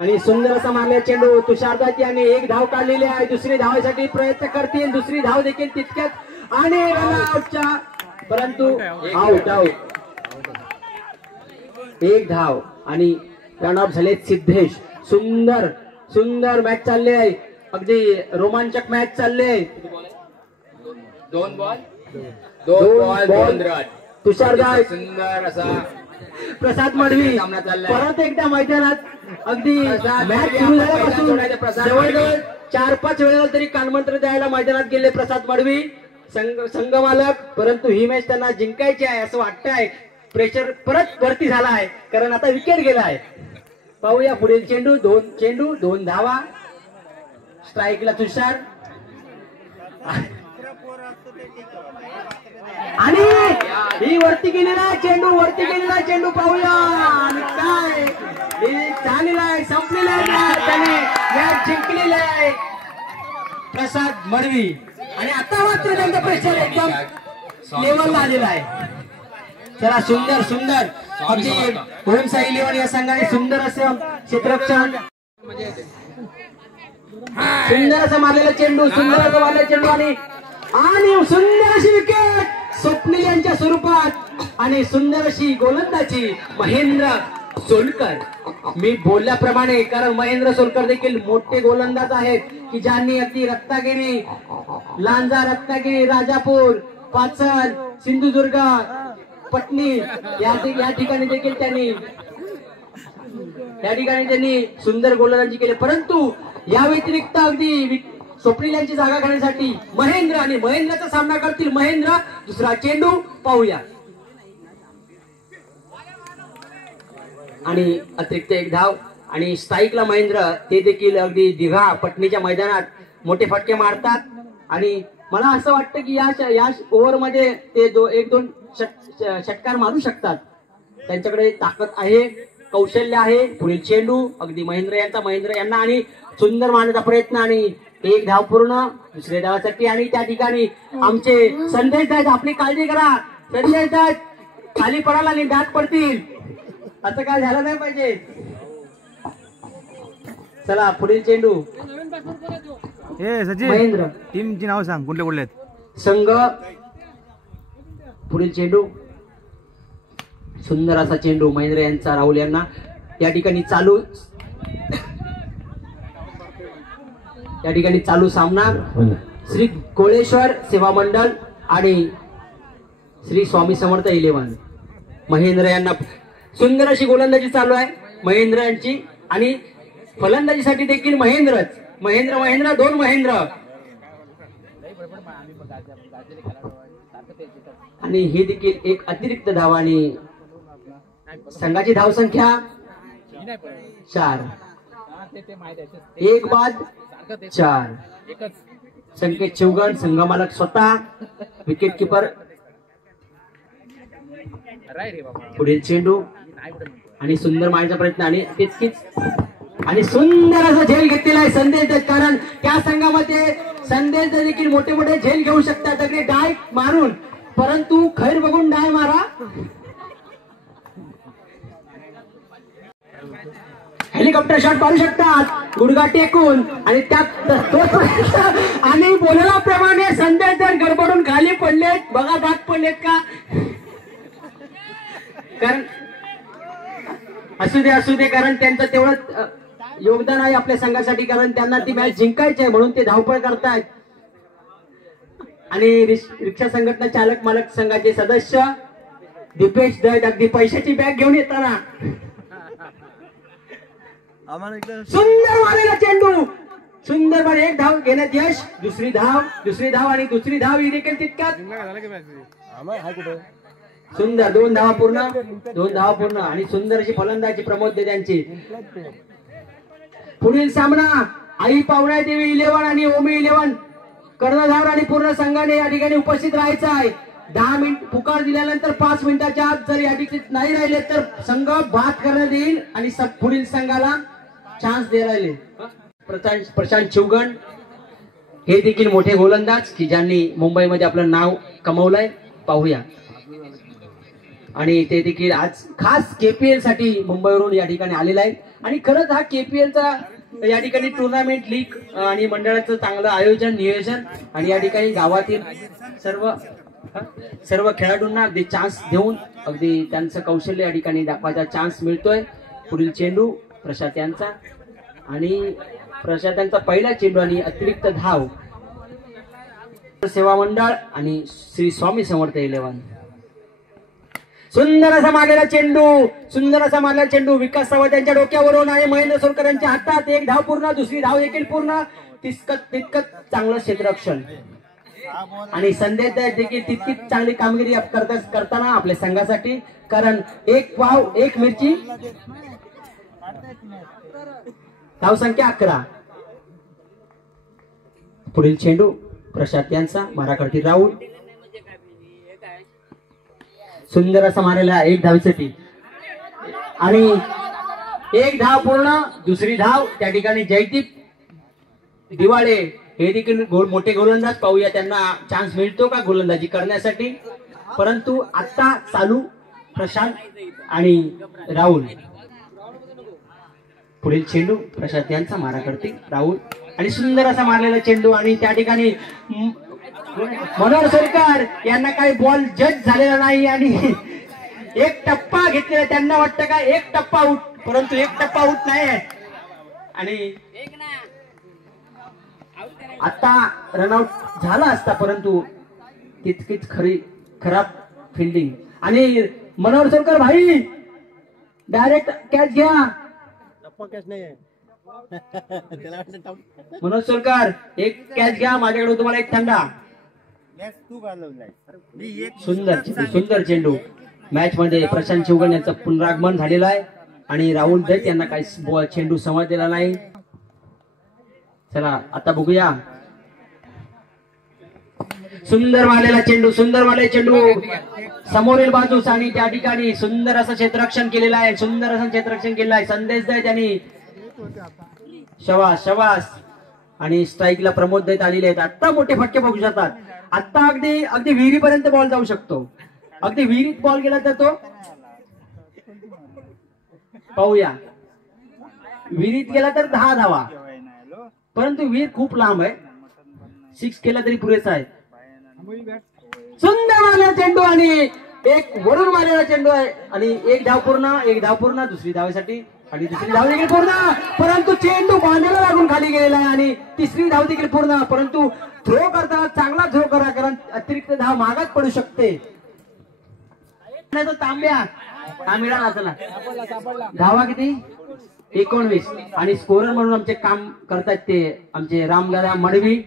आणि सुंदर असा मारलेला चेंडू तुषार दैत यांनी 1 धाव काढलेली आहे. दुसरी धावासाठी प्रयत्न करतील. दुसरी धाव देखील तितक्याच आणि रनआउटच्या. परंतु आउट 1 धाव आणि रनआउट झाले सिद्धेश. सुंदर मॅच चालले आहे. अगदी रोमांचक मॅच चालले. 2 बॉल 2 रन. तुषार दैत सुंदर असा प्रसाद मडवी परत एकदा मैदानात. अगदी मॅच सुरू झाल्यापासून जवळजवळ 4-5 वेळेला तरी कानमंत्र द्यायला मैदानात गेले प्रसाद मडवी संघ मालक. परंतु ही मॅच त्यांना जिंकायची आहे असं वाटतंय. प्रेशर परत वरती झाला आहे कारण आता विकेट गेला आहे. पाहूया पुढील चेंडू. 2 चेंडू 2 धावा. स्ट्राईकला तुषार आणि ही वरती गेलेला चेंडू, वरती गेलेला चेंडू पाहूया. आणि काय ही झालेला आहे, संपलेला आहे मॅच, त्याने मॅच जिंकलेला आहे प्रसाद मडवी. आणि आता मात्र त्यांचं प्रेशर एकदम लेवलला आलेला आहे. चला सुंदर सुंदर अगदी ओमसा 11 या संघाने सुंदर असं क्षेत्ररक्षण, सुंदर असं मारलेला चेंडू, सुंदर असं मारलेला चेंडू आणि सुंदर अशी विकेट स्वप्नील यांच्या स्वरूपात आणि सुंदर अशी गोलंदाजी महेंद्र सोलकर. मी बोलल्याप्रमाणे, कारण महेंद्र सोलकर देखील मोठे गोलंदाज आहेत की ज्यांनी अगदी रत्नागिरी, लांजा, रत्नागिरी, राजापूर, पाचल, सिंधुदुर्ग, पटनी या ठिकाणी देखील त्यांनी सुंदर गोलंदाजी केली. परंतु या व्यतिरिक्त अगदी स्वप्नील यांची जागा घेण्यासाठी महेंद्र आणि महेंद्रचा सामना करतील महेंद्र. दुसरा चेंडू पाहूया आणि अतिरिक्त एक धाव आणि स्ट्राईकला महेंद्र, ते देखील अगदी दिघा पटणीच्या मैदानात मोठे फटके मारतात. आणि मला असं वाटतं की या ओव्हरमध्ये ते एक दोन षटकार मारू शकतात. त्यांच्याकडे ताकद आहे, कौशल्य आहे. पुढील चेंडू अगदी महेंद्र यांना आणि सुंदर मारण्याचा प्रयत्न आणि एक धाव पूर्ण दुसऱ्या धावासाठी. आणि त्या ठिकाणी आमचे संदेश आहेत, आपली काळजी करा संदेश आहेत, खाली पडाल आणि दात पडतील, असं काय झालं नाही पाहिजे. चला पुढील चेंडू सचिन, महेंद्र टीमची नाव सांग, कुठले कुठले आहेत संघ. पुढील चेंडू सुंदर असा चेंडू महेंद्र यांचा राहुल यांना. या ठिकाणी चालू सामना श्री कोळेश्वर सेवा मंडळ आणि श्री स्वामी समर्थ 11. महेंद्र यांना सुंदर अशी गोलंदाजी चालू आहे महेंद्र यांची आणि फलंदाजीसाठी देखील महेंद्र दोन महेंद्र. आणि ही देखील एक अतिरिक्त धाव आणि संघाची धावसंख्या 4, एक बाद 4. संकेत शिवगण संघमालक स्वतः, विकेट किपर. पुढील चेंडू आणि सुंदर मारण्याचा प्रयत्न आणि तितकीच आणि सुंदर असं झेल घेतलेला आहे संदेश दत्त. कारण त्या संघामध्ये संदेश दत्त देखील मोठे मोठे झेल घेऊ शकतात अगदी डाय मारून, परंतु खैर बघून डाय मारा. हेलिकॉप्टर शॉट मारू शकतात गुडघा टेकून आणि त्यात आणि बोलल्याप्रमाणे संदेश दत्त गडबडून खाली पडलेत बघा, दात पडलेत का. कारण असू दे कारण त्यांचं तेवढं योगदान आहे आपल्या संघासाठी, कारण त्यांना ती मॅच जिंकायची आहे म्हणून ते धावपळ करतायत. आणि रिक्षा संघटना चालक मालक संघाचे सदस्य दीपेश दत्त अगदी पैशाची बॅग घेऊन येताना सुंदर मारलेला चेंडू, सुंदर मारे, एक धाव घेण्यात यश. दुसरी धाव ही देखील तितक्यात सुंदर. 2 धावा पूर्ण आणि सुंदर अशी फलंदाजी प्रमोद दे त्यांची. पुढील सामना आई पावणा देवी 11 आणि ओमी 11 कर्णधार आणि पूर्ण संघाने या ठिकाणी उपस्थित राहायचं आहे. 10 मिनिट पुकार दिल्यानंतर 5 मिनिटाच्या आत जर या ठिकाणी नाही राहिले तर संघ बाद करण्यात येईल आणि पुढील संघाला चान्स द्यायला येईल. प्रशांत शिवगण हे देखील मोठे गोलंदाज की ज्यांनी मुंबईमध्ये आपलं नाव कमवलंय, पाहूया. आणि ते देखील आज खास केपीएल साठी मुंबईवरून या ठिकाणी आलेला आहे. आणि खरंच हा केपीएलचा या ठिकाणी टुर्नामेंट लीग आणि मंडळाचं चांगलं आयोजन नियोजन आणि या ठिकाणी गावातील सर्व खेळाडूंना अगदी चान्स देऊन अगदी त्यांचं कौशल्य या ठिकाणी दाखवायचा चान्स मिळतोय. पुढील चेंडू प्रशांत यांचा आणि प्रशांत यांचा पहिला चेंडू आणि अतिरिक्त धाव सेवा मंडळ आणि श्री स्वामी समर्थ 11. सुंदर असा मारलेला चेंडू विकास सावंत यांच्या डोक्यावरून आहे महेंद्र सोलकर यांच्या हातात. एक धाव पूर्ण, दुसरी धाव देखील पूर्ण. तितकं चांगलं क्षेत्ररक्षण आणि संदेश देखील तितकीच चांगली कामगिरी करताना आपल्या संघासाठी, कारण एक वाव एक मिरची. धावसंख्या 11. पुढील चेंडू प्रशांत यांचा, मारा करतील राहुल. सुंदर असा मारलेला 1 धावेसाठी आणि 1 धाव पूर्ण. दुसरी धाव त्या ठिकाणी जयदीप दिवाळे हे देखील मोठे गोलंदाज. पाहूया त्यांना चान्स मिळतो का गोलंदाजी करण्यासाठी. परंतु आता चालू प्रशांत आणि राहुल. पुढील चेंडू प्रशांत यांचा मारा करते राहुल आणि सुंदर असा मारलेला चेंडू आणि त्या ठिकाणी मनोहर सरकार यांना काही बॉल जज झालेला नाही आणि 1 टप्पा घेतलेला. त्यांना वाटतं का 1 टप्पा आउट, परंतु 1 टप्पा आउट नाही आणि आता रनआउट झाला असता, परंतु तितकीच खराब फिल्डिंग आणि मनोहर सरकार भाई डायरेक्ट कॅच घ्या. मनोज सरकार एक कॅच घ्या, माझ्याकडे तुम्हाला एक थंडा. सुंदर चेंडू. मॅच मध्ये प्रशांत शिवगण यांचं पुनरागमन झालेलं आहे आणि राहुल दैत यांना काही चेंडू समजलेला नाही. चला आता बघूया. सुंदर मारलेला चेंडू, सुंदर मारलेला चेंडू समोरील बाजूस आणि त्या ठिकाणी सुंदर असं क्षेत्ररक्षण केलेलं आहे. सुंदर असं क्षेत्ररक्षण केलेलं आहे संदेश दैत यांनी. शवास आणि स्ट्राईकला प्रमोद दैत आलेले आहेत. आता मोठे फटके बघू शकतात. आता अगदी विहिरीपर्यंत बॉल जाऊ शकतो. अगदी विहिरीत बॉल गेला तर तो पाहूया. विहिरीत गेला तर 10 धावा, परंतु विहीर खूप लांब आहे. 6 केला तरी पुरेसा आहे. सुंदर मारलेला चेंडू आणि एक वरून मारलेला चेंडू आहे आणि 1 धाव पूर्ण. दुसरी धावेसाठी आणि दुसरी धाव देखील पूर्ण, परंतु चेंडू बांधायला लागून खाली गेलेला आहे आणि तिसरी धाव देखील पूर्ण. परंतु थ्रो करताना चांगला थ्रो करा, कारण अतिरिक्त धाव मागात पडू शकते. तांब्या हा मिळाला. चला धावा किती 19 आणि स्कोरर म्हणून आमचे काम करतात ते आमचे रामदादा मडवी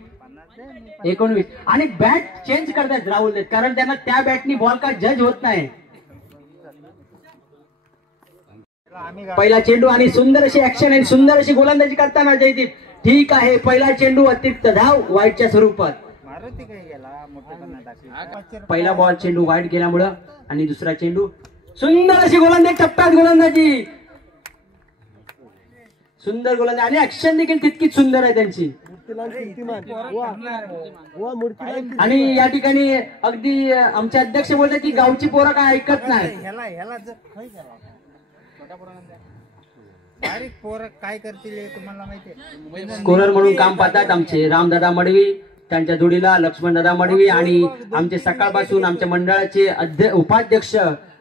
19 आणि बॅट चेंज करतात राहुल दैत, कारण त्यांना त्या बॅटनी बॉल का जज होत नाही. पहिला चेंडू आणि सुंदर अशी ऍक्शन आणि सुंदर अशी गोलंदाजी करताना जयदीप. ठीक आहे, पहिला चेंडू अतिरिक्त धाव वाईटच्या स्वरूपात. पहिला बॉल चेंडू वाईट गेल्यामुळं आणि दुसरा चेंडू सुंदर अशी गोलंदाजी, टप्प्यात गोलंदाजी, सुंदर गोलंदाजी आणि ऍक्शन देखील तितकीच सुंदर आहे त्यांची. आणि या ठिकाणी अगदी आमचे अध्यक्ष बोलतात की गावची पोरं काय ऐकत नाही. काय करतील तुम्हाला माहिती. स्कोरर म्हणून काम पाहतात आमचे रामदादा मडवी, त्यांच्या जोडीला लक्ष्मणदादा मडवी आणि आमचे सकाळपासून आमच्या मंडळाचे उपाध्यक्ष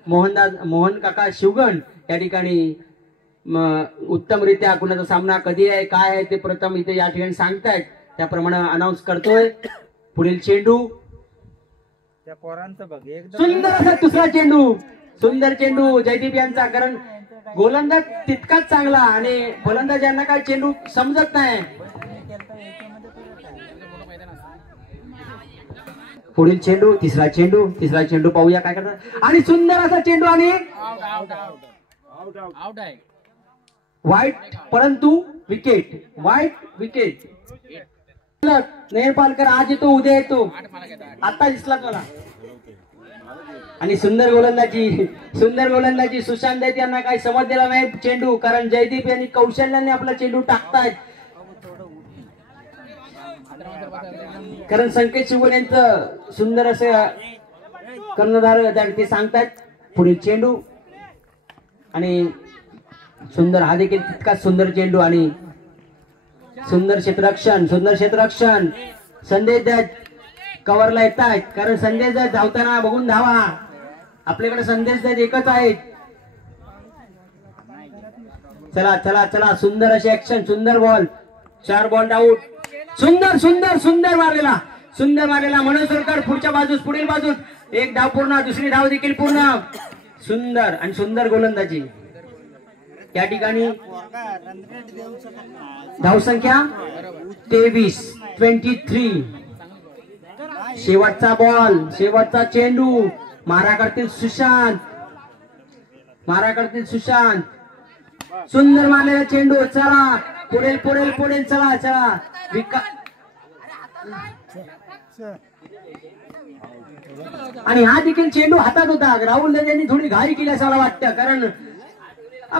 मोहन काका शिवगण या ठिकाणी उत्तमरित्या कुणाचा सामना कधी आहे काय आहे ते प्रथम इथे या ठिकाणी सांगतायत, त्याप्रमाणे अनाऊन्स करतोय. पुढील चेंडू सुंदर असा दुसरा चेंडू, सुंदर चेंडू जयदीप यांचा, कारण गोलंदाज तितकाच चांगला आणि फलंदाज यांना काय चेंडू समजत नाही. पुढील चेंडू तिसरा चेंडू पाहूया काय करतात आणि सुंदर असा चेंडू आणि वाईट, परंतु विकेट, वाईट विकेट. नेहपालकर आज येतो उद्या येतो, आता दिसला मला. आणि सुंदर गोलंदाजी सुशांत दैत यांना काही समजलेला नाही चेंडू, कारण जयदीप यांनी कौशल्याने आपला चेंडू टाकतायत, कारण संकेत शिवगण यांचं सुंदर असं कर्णधार ते सांगतायत. पुढील चेंडू आणि सुंदर, हा देखील तितकाच सुंदर चेंडू आणि सुंदर क्षेत्ररक्षण. संदेश दैत कव्हरला येत आहेत, कारण संदेश दैत धावताना बघून धावा. आपल्याकडे संदेश दैत एकच आहेत. चला सुंदर अशी ऍक्शन, सुंदर बॉल, 4 बॉल आउट. सुंदर मारलेला मनोज सरकार पुढच्या बाजूस, पुढील बाजूस 1 धाव पूर्ण, दुसरी धाव देखील पूर्ण. सुंदर गोलंदाजी. या ठिकाणी धावसंख्या 23. शेवटचा चेंडू मारा करतील सुशांत. सुंदर मारलेला चेंडू. चला पुढील चला आणि हा देखील चेंडू हातात होता. राहुल यांनी थोडी घाई केली असं मला वाटतं, कारण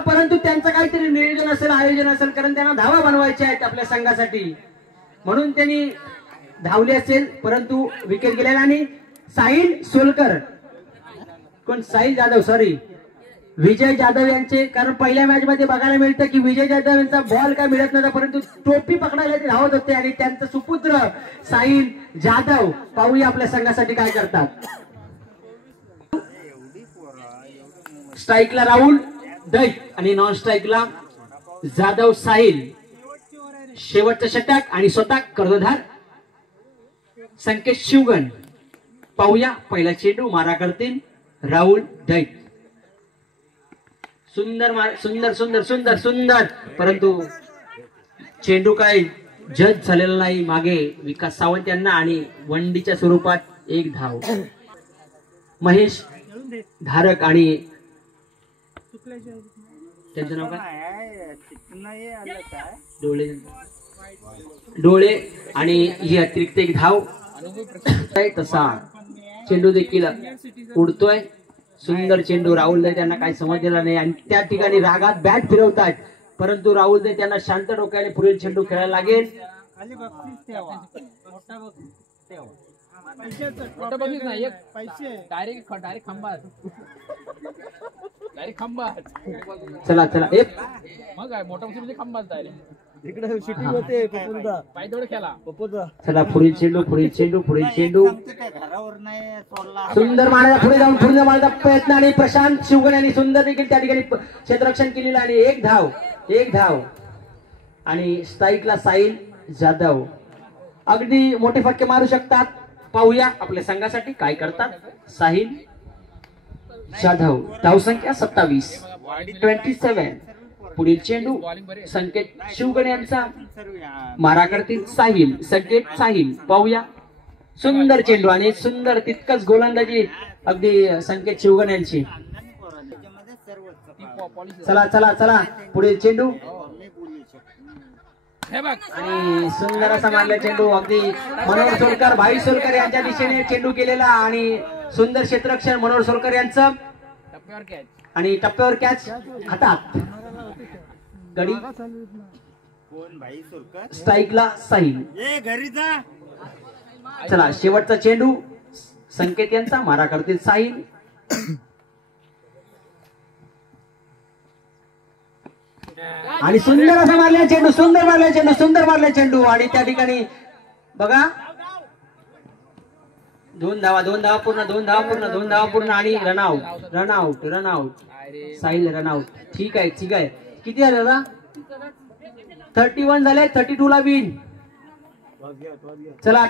परंतु त्यांचं काहीतरी नियोजन असेल, आयोजन असेल, कारण त्यांना धावा बनवायच्या आहेत आपल्या संघासाठी, म्हणून त्यांनी धावले असेल. परंतु विकेट गेलेला. आणि साहिल सोलकर, कोण साहिल जाधव, सॉरी विजय जाधव यांचे, कारण पहिल्या मॅच मध्ये बघायला मिळतं की विजय जाधव यांचा बॉल काय मिळत नव्हता, परंतु टोपी पकडायला ते धावत होते. आणि त्यांचा सुपुत्र साहिल जाधव, पाहूया आपल्या संघासाठी काय करतात. स्ट्राईकला राहुल दैत आणि नॉन स्ट्राईकला जाधव साहिल. शेवटचा षटक आणि स्वतः कर्णधार संकेत शिवगण. पाहूया पहिला चेंडू मारा करतील राहुल दैत. सुंदर सुंदर सुंदर सुंदर सुंदर, परंतु चेंडू काय जज झालेला नाही. मागे विकास सावंत यांना आणि वंडीच्या स्वरूपात एक धाव. महेश धारक आणि त्यांचं नाव काय, डोळे आणि ही अतिरिक्त एक धाव. तसा चेंडू देखील उडतोय. सुंदर चेंडू. राहुल दै त्यांना काही समजलेला नाही आणि त्या ठिकाणी रागात बॅट फिरवतात, परंतु राहुल दै त्यांना शांत डोक्याने पुढील चेंडू खेळायला लागेल. चला चला चला पुढील चेंडू पुढील चेंडू पुढील चेंडू. सुंदर मारायला पुढे जाऊन पूर्ण मारण्याचा प्रयत्न आणि प्रशांत शिवगण यांनी सुंदर देखील त्या ठिकाणी क्षेत्ररक्षण केलेलं आणि एक धाव. आणि स्ट्राईकला साहिल जाधव. अगदी मोठे फटके मारू शकतात. पाहूया आपल्या संघासाठी काय करतात साहिल जाधव. धावसंख्या 27. पुढील चेंडू संकेत शिवगण यांचा. मारा करतील संकेत साहिल. पाहूया सुंदर चेंडू आणि सुंदर तितकंच गोलंदाजी अगदी संकेत शिवगण यांची. चला चला चला पुढील चेंडू आणि सुंदर असा मारला चेंडू. अगदी मनोहर सोलकर, भाई सोलकर यांच्या दिशेने चेंडू केलेला आणि सुंदर क्षेत्ररक्षण मनोहर सोलकर यांचं. आणि टप्प्यावर कॅच हातात. गडी स्ट्राईकला साहिल. चला शेवटचा चेंडू संकेत यांचा. मारा करतील साहिल. आणि सुंदर असा मारला चेंडू सुंदर मारला चेंडू आणि त्या ठिकाणी बघा 2 धावा पूर्ण आणि रनआउट साहिल रनआउट. ठीक आहे किती झाले दादा? 31 झाले. 32 ला विन. चला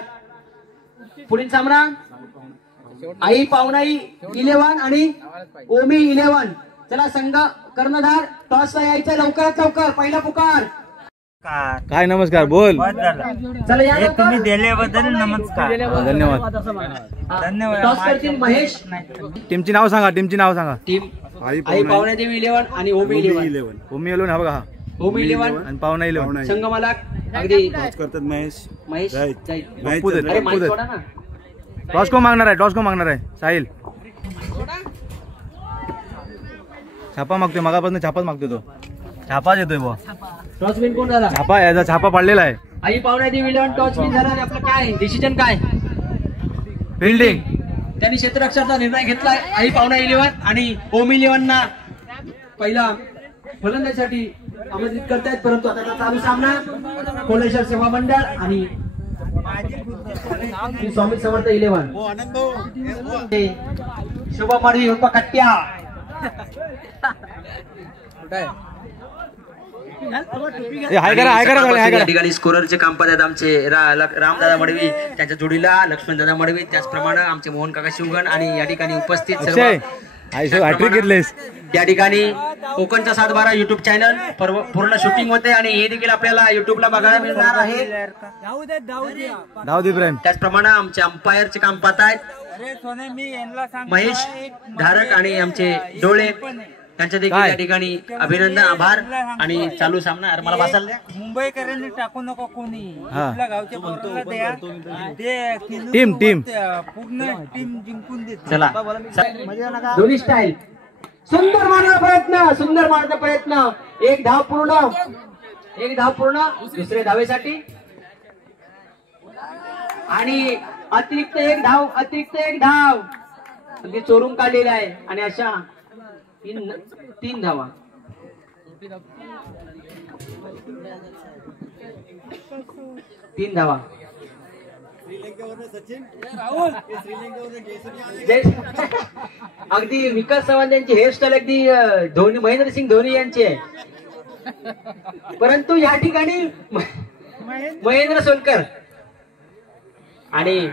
पुढील सामना आई पावनाई 11 आणि ओमी 11. चला संघ कर्णधार टॉसला यायचं लवकरात लवकर. पहिला पुकार. काय नमस्कार बोल. चला या तुम्ही दिल्याबद्दल नमस्कार. धन्यवाद. टॉस करतील महेश. टीमची नाव सांगा. टीम आई पावना देवी 11 आणि ओमी 11. ओमी 11 हा बघा. ओमी 11 आणि पावना 11. संघ मला अगदी करतात महेश. अरे माईक सोडा ना. टॉस को मागणार आहे साहिल. छापा मागतोय मगापासून. छापाच मागतोय तो. छापाच येतोय बुवा. टॉस विन कोण झाला? छापा पडलेला आहे. आई पावना देवी 11 टॉस विन झाला आणि आपलं काय डिसिजन काय? फिल्डिंग. त्यांनी क्षेत्ररक्षणाचा निर्णय घेतलाय. आई पावना 11 आणि ओमी 11 ना पहिला फलंदाजीसाठी आमंत्रित करतायत. परंतु आता चालू सामना कोलेश्वर सेवा मंडळ आणि स्वामी समर्थ 11. शुभ माळी उर्फ कट्ट्या. या ठिकाणी स्कोररचे काम पाहतात आमचे रामदादा मडवी, त्यांच्या जोडीला लक्ष्मणदादा मडवी, त्याचप्रमाणे आमचे मोहन काका शिवगण आणि या ठिकाणी उपस्थित या ठिकाणी कोकणचा 7/12 युट्यूब चॅनल पूर्ण शूटिंग होते आणि हे देखील आपल्याला युट्यूबला बघायला मिळणार आहे. त्याचप्रमाणे आमचे अंपायरचे काम पाहतायत महेश धारक आणि आमचे डोळे त्यांच्या देखील या ठिकाणी अभिनंदन, आभार. आणि चालू सामना अरे मला बसायला द्या. मुंबईकरांनी टाकू नको कोणी, आपल्या गावच्या पोराला द्या. ते टीम पूर्ण टीम जिंकून देते. चला दोन्ही स्टाईल. सुंदर मारण्याचा प्रयत्न, सुंदर मारण्याचा प्रयत्न. एक धाव पूर्ण, एक धाव पूर्ण दुसऱ्या धावेसाठी. आणि अतिरिक्त एक धाव, अतिरिक्त एक धाव अगदी चोरून काढलेला आहे. आणि अशा तीन धावा. तीन धावा. अगदी विकास चव्हाण यांची हेअरस्टाईल अगदी धोनी, महेंद्रसिंग धोनी यांची आहे. परंतु या ठिकाणी महेंद्र सोलकर आणि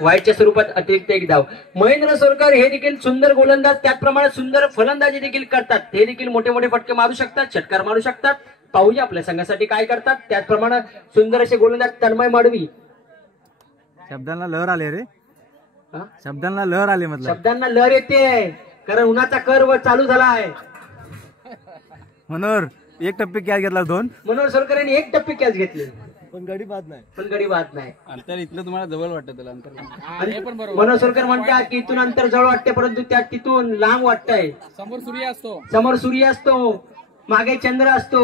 वाईटच्या स्वरूपात अतिरिक्त एक धाव. महेंद्र सोलकर हे देखील सुंदर गोलंदाज, त्याचप्रमाणे सुंदर फलंदाजी देखील करतात. हे देखील मोठे मोठे फटके मारू शकतात, षटकार मारू शकतात. पाहूया आपल्या संघासाठी काय करतात. त्याचप्रमाणे सुंदर असे गोलंदाज तन्मय माडवी. शब्दांना लहर आले रे, शब्दांना लहर आले. मतलब शब्दांना लहर येते कारण उन्हाचा कर्व चालू झाला आहे. मनोहर एक टप्पे कॅच घेतला, दोन. मनोहर सोलकर यांनी एक टप्पे कॅच घेतले, पण गडी बाद नाही. पण गडी बाद नाही. अंतर इथलं तुम्हाला जवळ वाटतं त्याला अंतर. मनोहर सोलकर म्हणतात की इथून अंतर जवळ वाटते, परंतु त्यात तिथून लांब वाटतंय. समोर सूर्य असतो, समोर सूर्य असतो, मागे चंद्र असतो,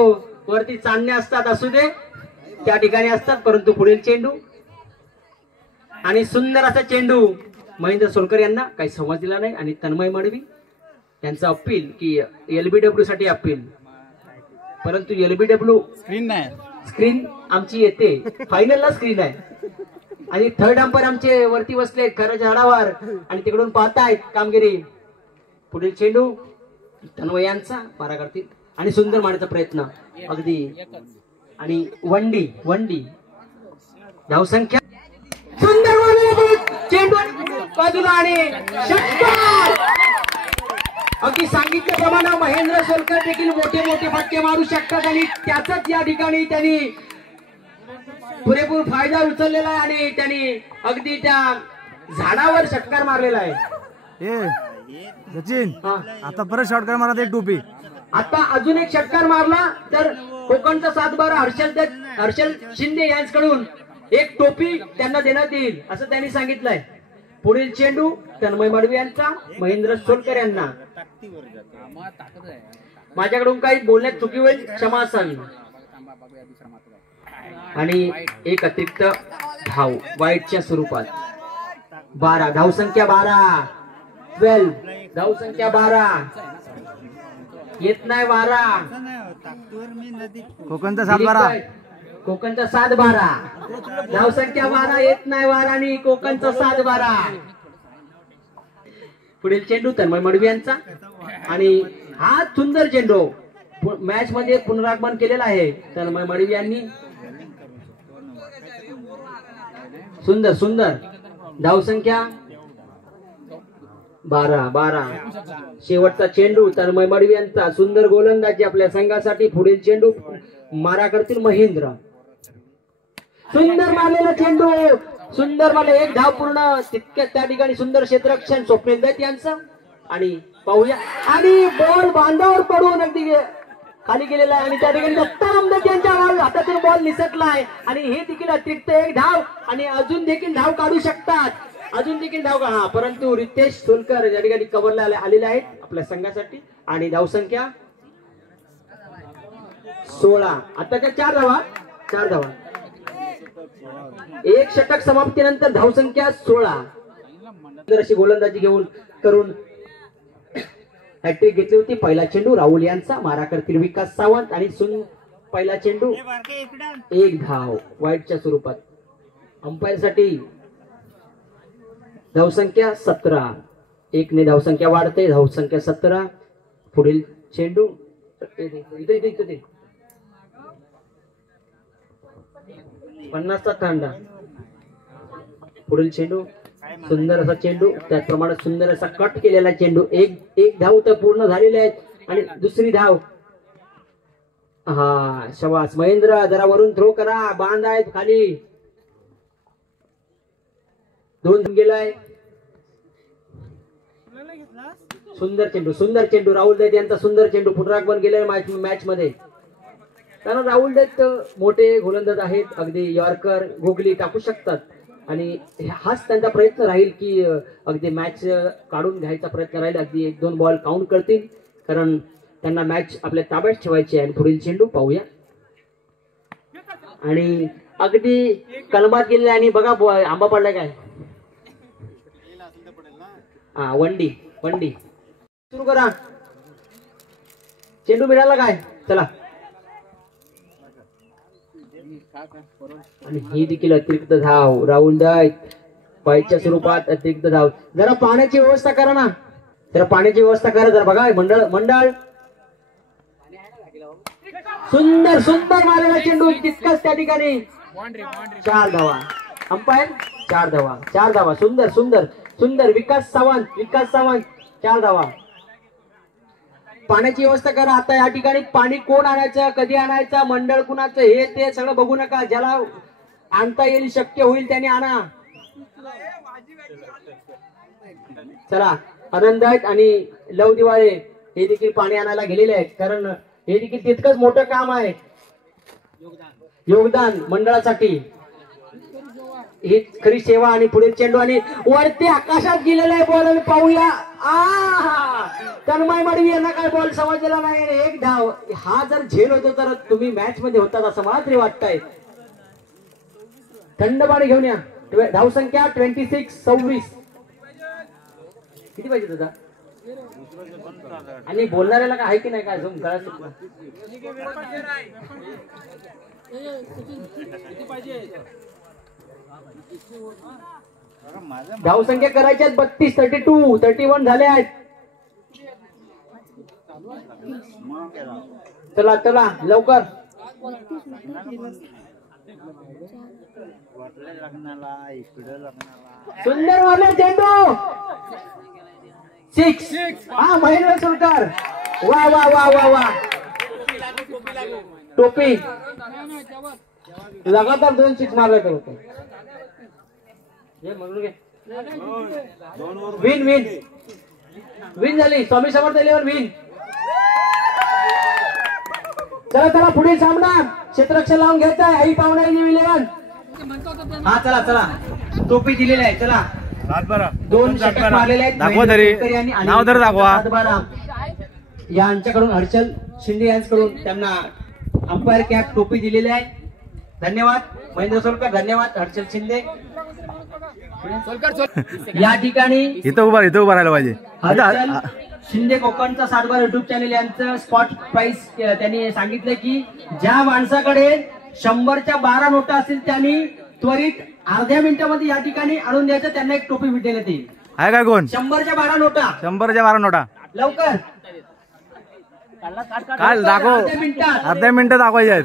वरती चांदणे असतात. असू दे, त्या ठिकाणी असतात. परंतु पुढील चेंडू आणि सुंदर असा चेंडू. महेंद्र सोलकर यांना काही संवाद दिला नाही. आणि तन्मय माडवी यांचा अपील की LBW साठी अपील, परंतु LBW स्क्रीन नाही, स्क्रीन आमची येते, फायनलला स्क्रीन आहे. आणि थर्ड अंपर आमचे वरती बसले खरं झाडावर आणि तिकडून पाहतायत कामगिरी. पुढील चेंडू तन्मय यांचा मारा करतील आणि सुंदर मारण्याचा प्रयत्न अगदी. आणि वंडी वंडी धावसंख्या सुंदर चेंडू बाजूला आणि षटकार. अगदी सांगितल्याप्रमाणे महेंद्र सोलकर देखील मोठे मोठे फटके मारू शकतात आणि त्याचाच या ठिकाणी त्यांनी पुरेपूर फायदा उचललेला आहे. आणि त्यांनी अगदी त्या झाडावर षटकार मारलेला आहे. सचिन आता परत शॉर्टकट मारा, एक टोपी. आता अजून एक षटकार मारला तर कोकणचा 7-12 हर्षल शिंदे यांच्याकडून एक टोपी त्यांना देण्यात येईल असं त्यांनी सांगितलंय. पुढील चेंडू तन्मय माडवी यांचा महेंद्र सोलकर यांना. माझ्याकडून काही बोलण्यात चुकी होईल, क्षमा असावी. आणि एक अतिरिक्त धाव वाईटच्या स्वरूपात. 12 धावसंख्या, 12 धावसंख्या 12 येत नाही. 12 कोकणचा 7-12, कोकणचा 7-12 धावसंख्या 12 येत नाही. 12 आणि कोकणचा 7-12. पुढील चेंडू तन्मय माडवी यांचा. आणि हा सुंदर चेंडू मॅच मध्ये पुनरागमन केलेला आहे तन्मय माडवी यांनी. सुंदर सुंदर धावसंख्या 12. शेवटचा चेंडू तन्मय माडवी यांचा. सुंदर गोलंदाजी आपल्या संघासाठी. पुढील चेंडू मारा करतील महेंद्र. सुंदर मारलेला चेंडू, सुंदर मारले. एक धाव पूर्ण. तितक्यात त्या ठिकाणी सुंदर क्षेत्ररक्षण स्वप्नील दत्त यांचं. आणि पाहूया आणि बॉल बांधावर पडून अगदी खाली गेलेला आहे. आणि त्या ठिकाणी दत्ताराम दत्त यांच्या हातातून बॉल निसटलाय. आणि हे देखील अतिरिक्त एक धाव. आणि अजून देखील धाव काढू शकतात, अजून देखील धाव. हा परंतु रितेश सोलकर या ठिकाणी कव्हरला आलेले आहेत आपल्या संघासाठी. आणि धावसंख्या 16. आताच्या 4 धावा. एक षटक समाप्तीनंतर धावसंख्या 16. अशी गोलंदाजी करून हॅट्रिक घेतली होती. पहिला चेंडू राहुल यांचा. मारा करतील विकास सावंत. आणि पहिला चेंडू एक धाव वाईटच्या स्वरूपात. अंपायर साठी धावसंख्या 17. 1 ने धावसंख्या वाढते. धावसंख्या 17. पुढील चेंडू इथे 50चा तांडा. पुढील चेंडू सुंदर असा चेंडू, त्याचप्रमाणे सुंदर असा कट केलेला चेंडू. एक धाव तर पूर्ण झालेले आहेत आणि दुसरी धाव. हा शबास महेंद्र, जरा वरून थ्रो करा, बांध आहेत खाली. 2 गेलाय. सुंदर चेंडू राहुल दैत यांचा सुंदर चेंडू पुनरागमन गेलेल्या मॅच मध्ये. कारण राहुल दैत मोठे गोलंदाज आहेत, अगदी यॉर्कर गोगली टाकू शकतात आणि हाच त्यांचा प्रयत्न राहील की अगदी मॅच काढून घ्यायचा प्रयत्न राहील. अगदी 1-2 बॉल काउंट करतील कारण त्यांना मॅच आपल्या ताब्यात ठेवायची आहे. पुढील चेंडू पाहूया आणि अगदी कलमात गेले आणि बघा आंबा पडलाय काय. हा वंडी सुरू करा. चेंडू मिळाला काय. चला आणि ही देखील अतिरिक्त धाव. राहुल दैत पायच्या स्वरूपात अतिरिक्त धाव. जरा पाण्याची व्यवस्था करा ना, जरा बघा मंडळ. सुंदर मारलेला चेंडू तितकाच त्या ठिकाणी 4 धावा. अंपायर 4 धावा. सुंदर विकास सावंत 4 धावा. पाण्याची व्यवस्था करा. आता या ठिकाणी पाणी कोण आणायचं, कधी आणायचं, मंडळ कुणाचं हे ते सगळं बघू नका. ज्याला आणता येईल शक्य होईल त्याने आणा. चला आनंद आहेत आणि लव दिवाळे हे देखील पाणी आणायला गेलेले आहेत कारण हे देखील तितकंच मोठं काम आहे. योगदान मंडळासाठी ही खरी सेवा. आणि पुढे चेंडू आणि वरती आकाशात गेलेला आहे बॉल. पाहूया तन्मय मडवी यांना काय बॉल समजलेला नाही. 1 धाव. हा जर झेल होतो तर तुम्ही मॅच मध्ये होतात असं मला तरी वाटतंय. थंड पाणी घेऊन या. धावसंख्या 26-26. किती पाहिजे तुझा आणि बोलणाऱ्याला काय आहे की नाही काय अजून कळत. धावसंख्या करायची आहेत 32, 32, 31 झाले आहेत. चला लवकर. सुंदर मारले चेंडू 6. हा महेंद्र सुरकर. वा टोपी लगातार 2 6 मारले तर होते. विन झाली. स्वामी समर्थ 11 विन. चला पुढील सामना क्षेत्ररक्षण लावून घ्यायचा आहे. आई पाहुणा 11. हा चला टोपी दिलेली आहे. चला 2 षटक मारलेले आहेत. दाखवा तरी नाव तर दाखवा. यांच्याकडून हर्षल शिंदे यांच्याकडून त्यांना अंपायर कॅप टोपी दिलेली आहे. धन्यवाद महेंद्र सोलकर. धन्यवाद हर्षल शिंदे. या ठिकाणी इथं उभा राहायला पाहिजे. हर्षल शिंदे कोकणचा 7 युट्यूब चॅनल यांचं स्पॉट प्राइस त्यांनी सांगितलं की ज्या माणसाकडे 100च्या 12 नोटा असतील त्यांनी त्वरित अर्ध्या मिनिटामध्ये या ठिकाणी आणून द्यायचं. त्यांना एक टोपी भेटण्यात येईल. आहे काय कोण. 100च्या 12 नोटा. 100च्या 12 नोटा लवकर काल दाखव. अर्ध्या मिनिटात दाखवायचे आहेत.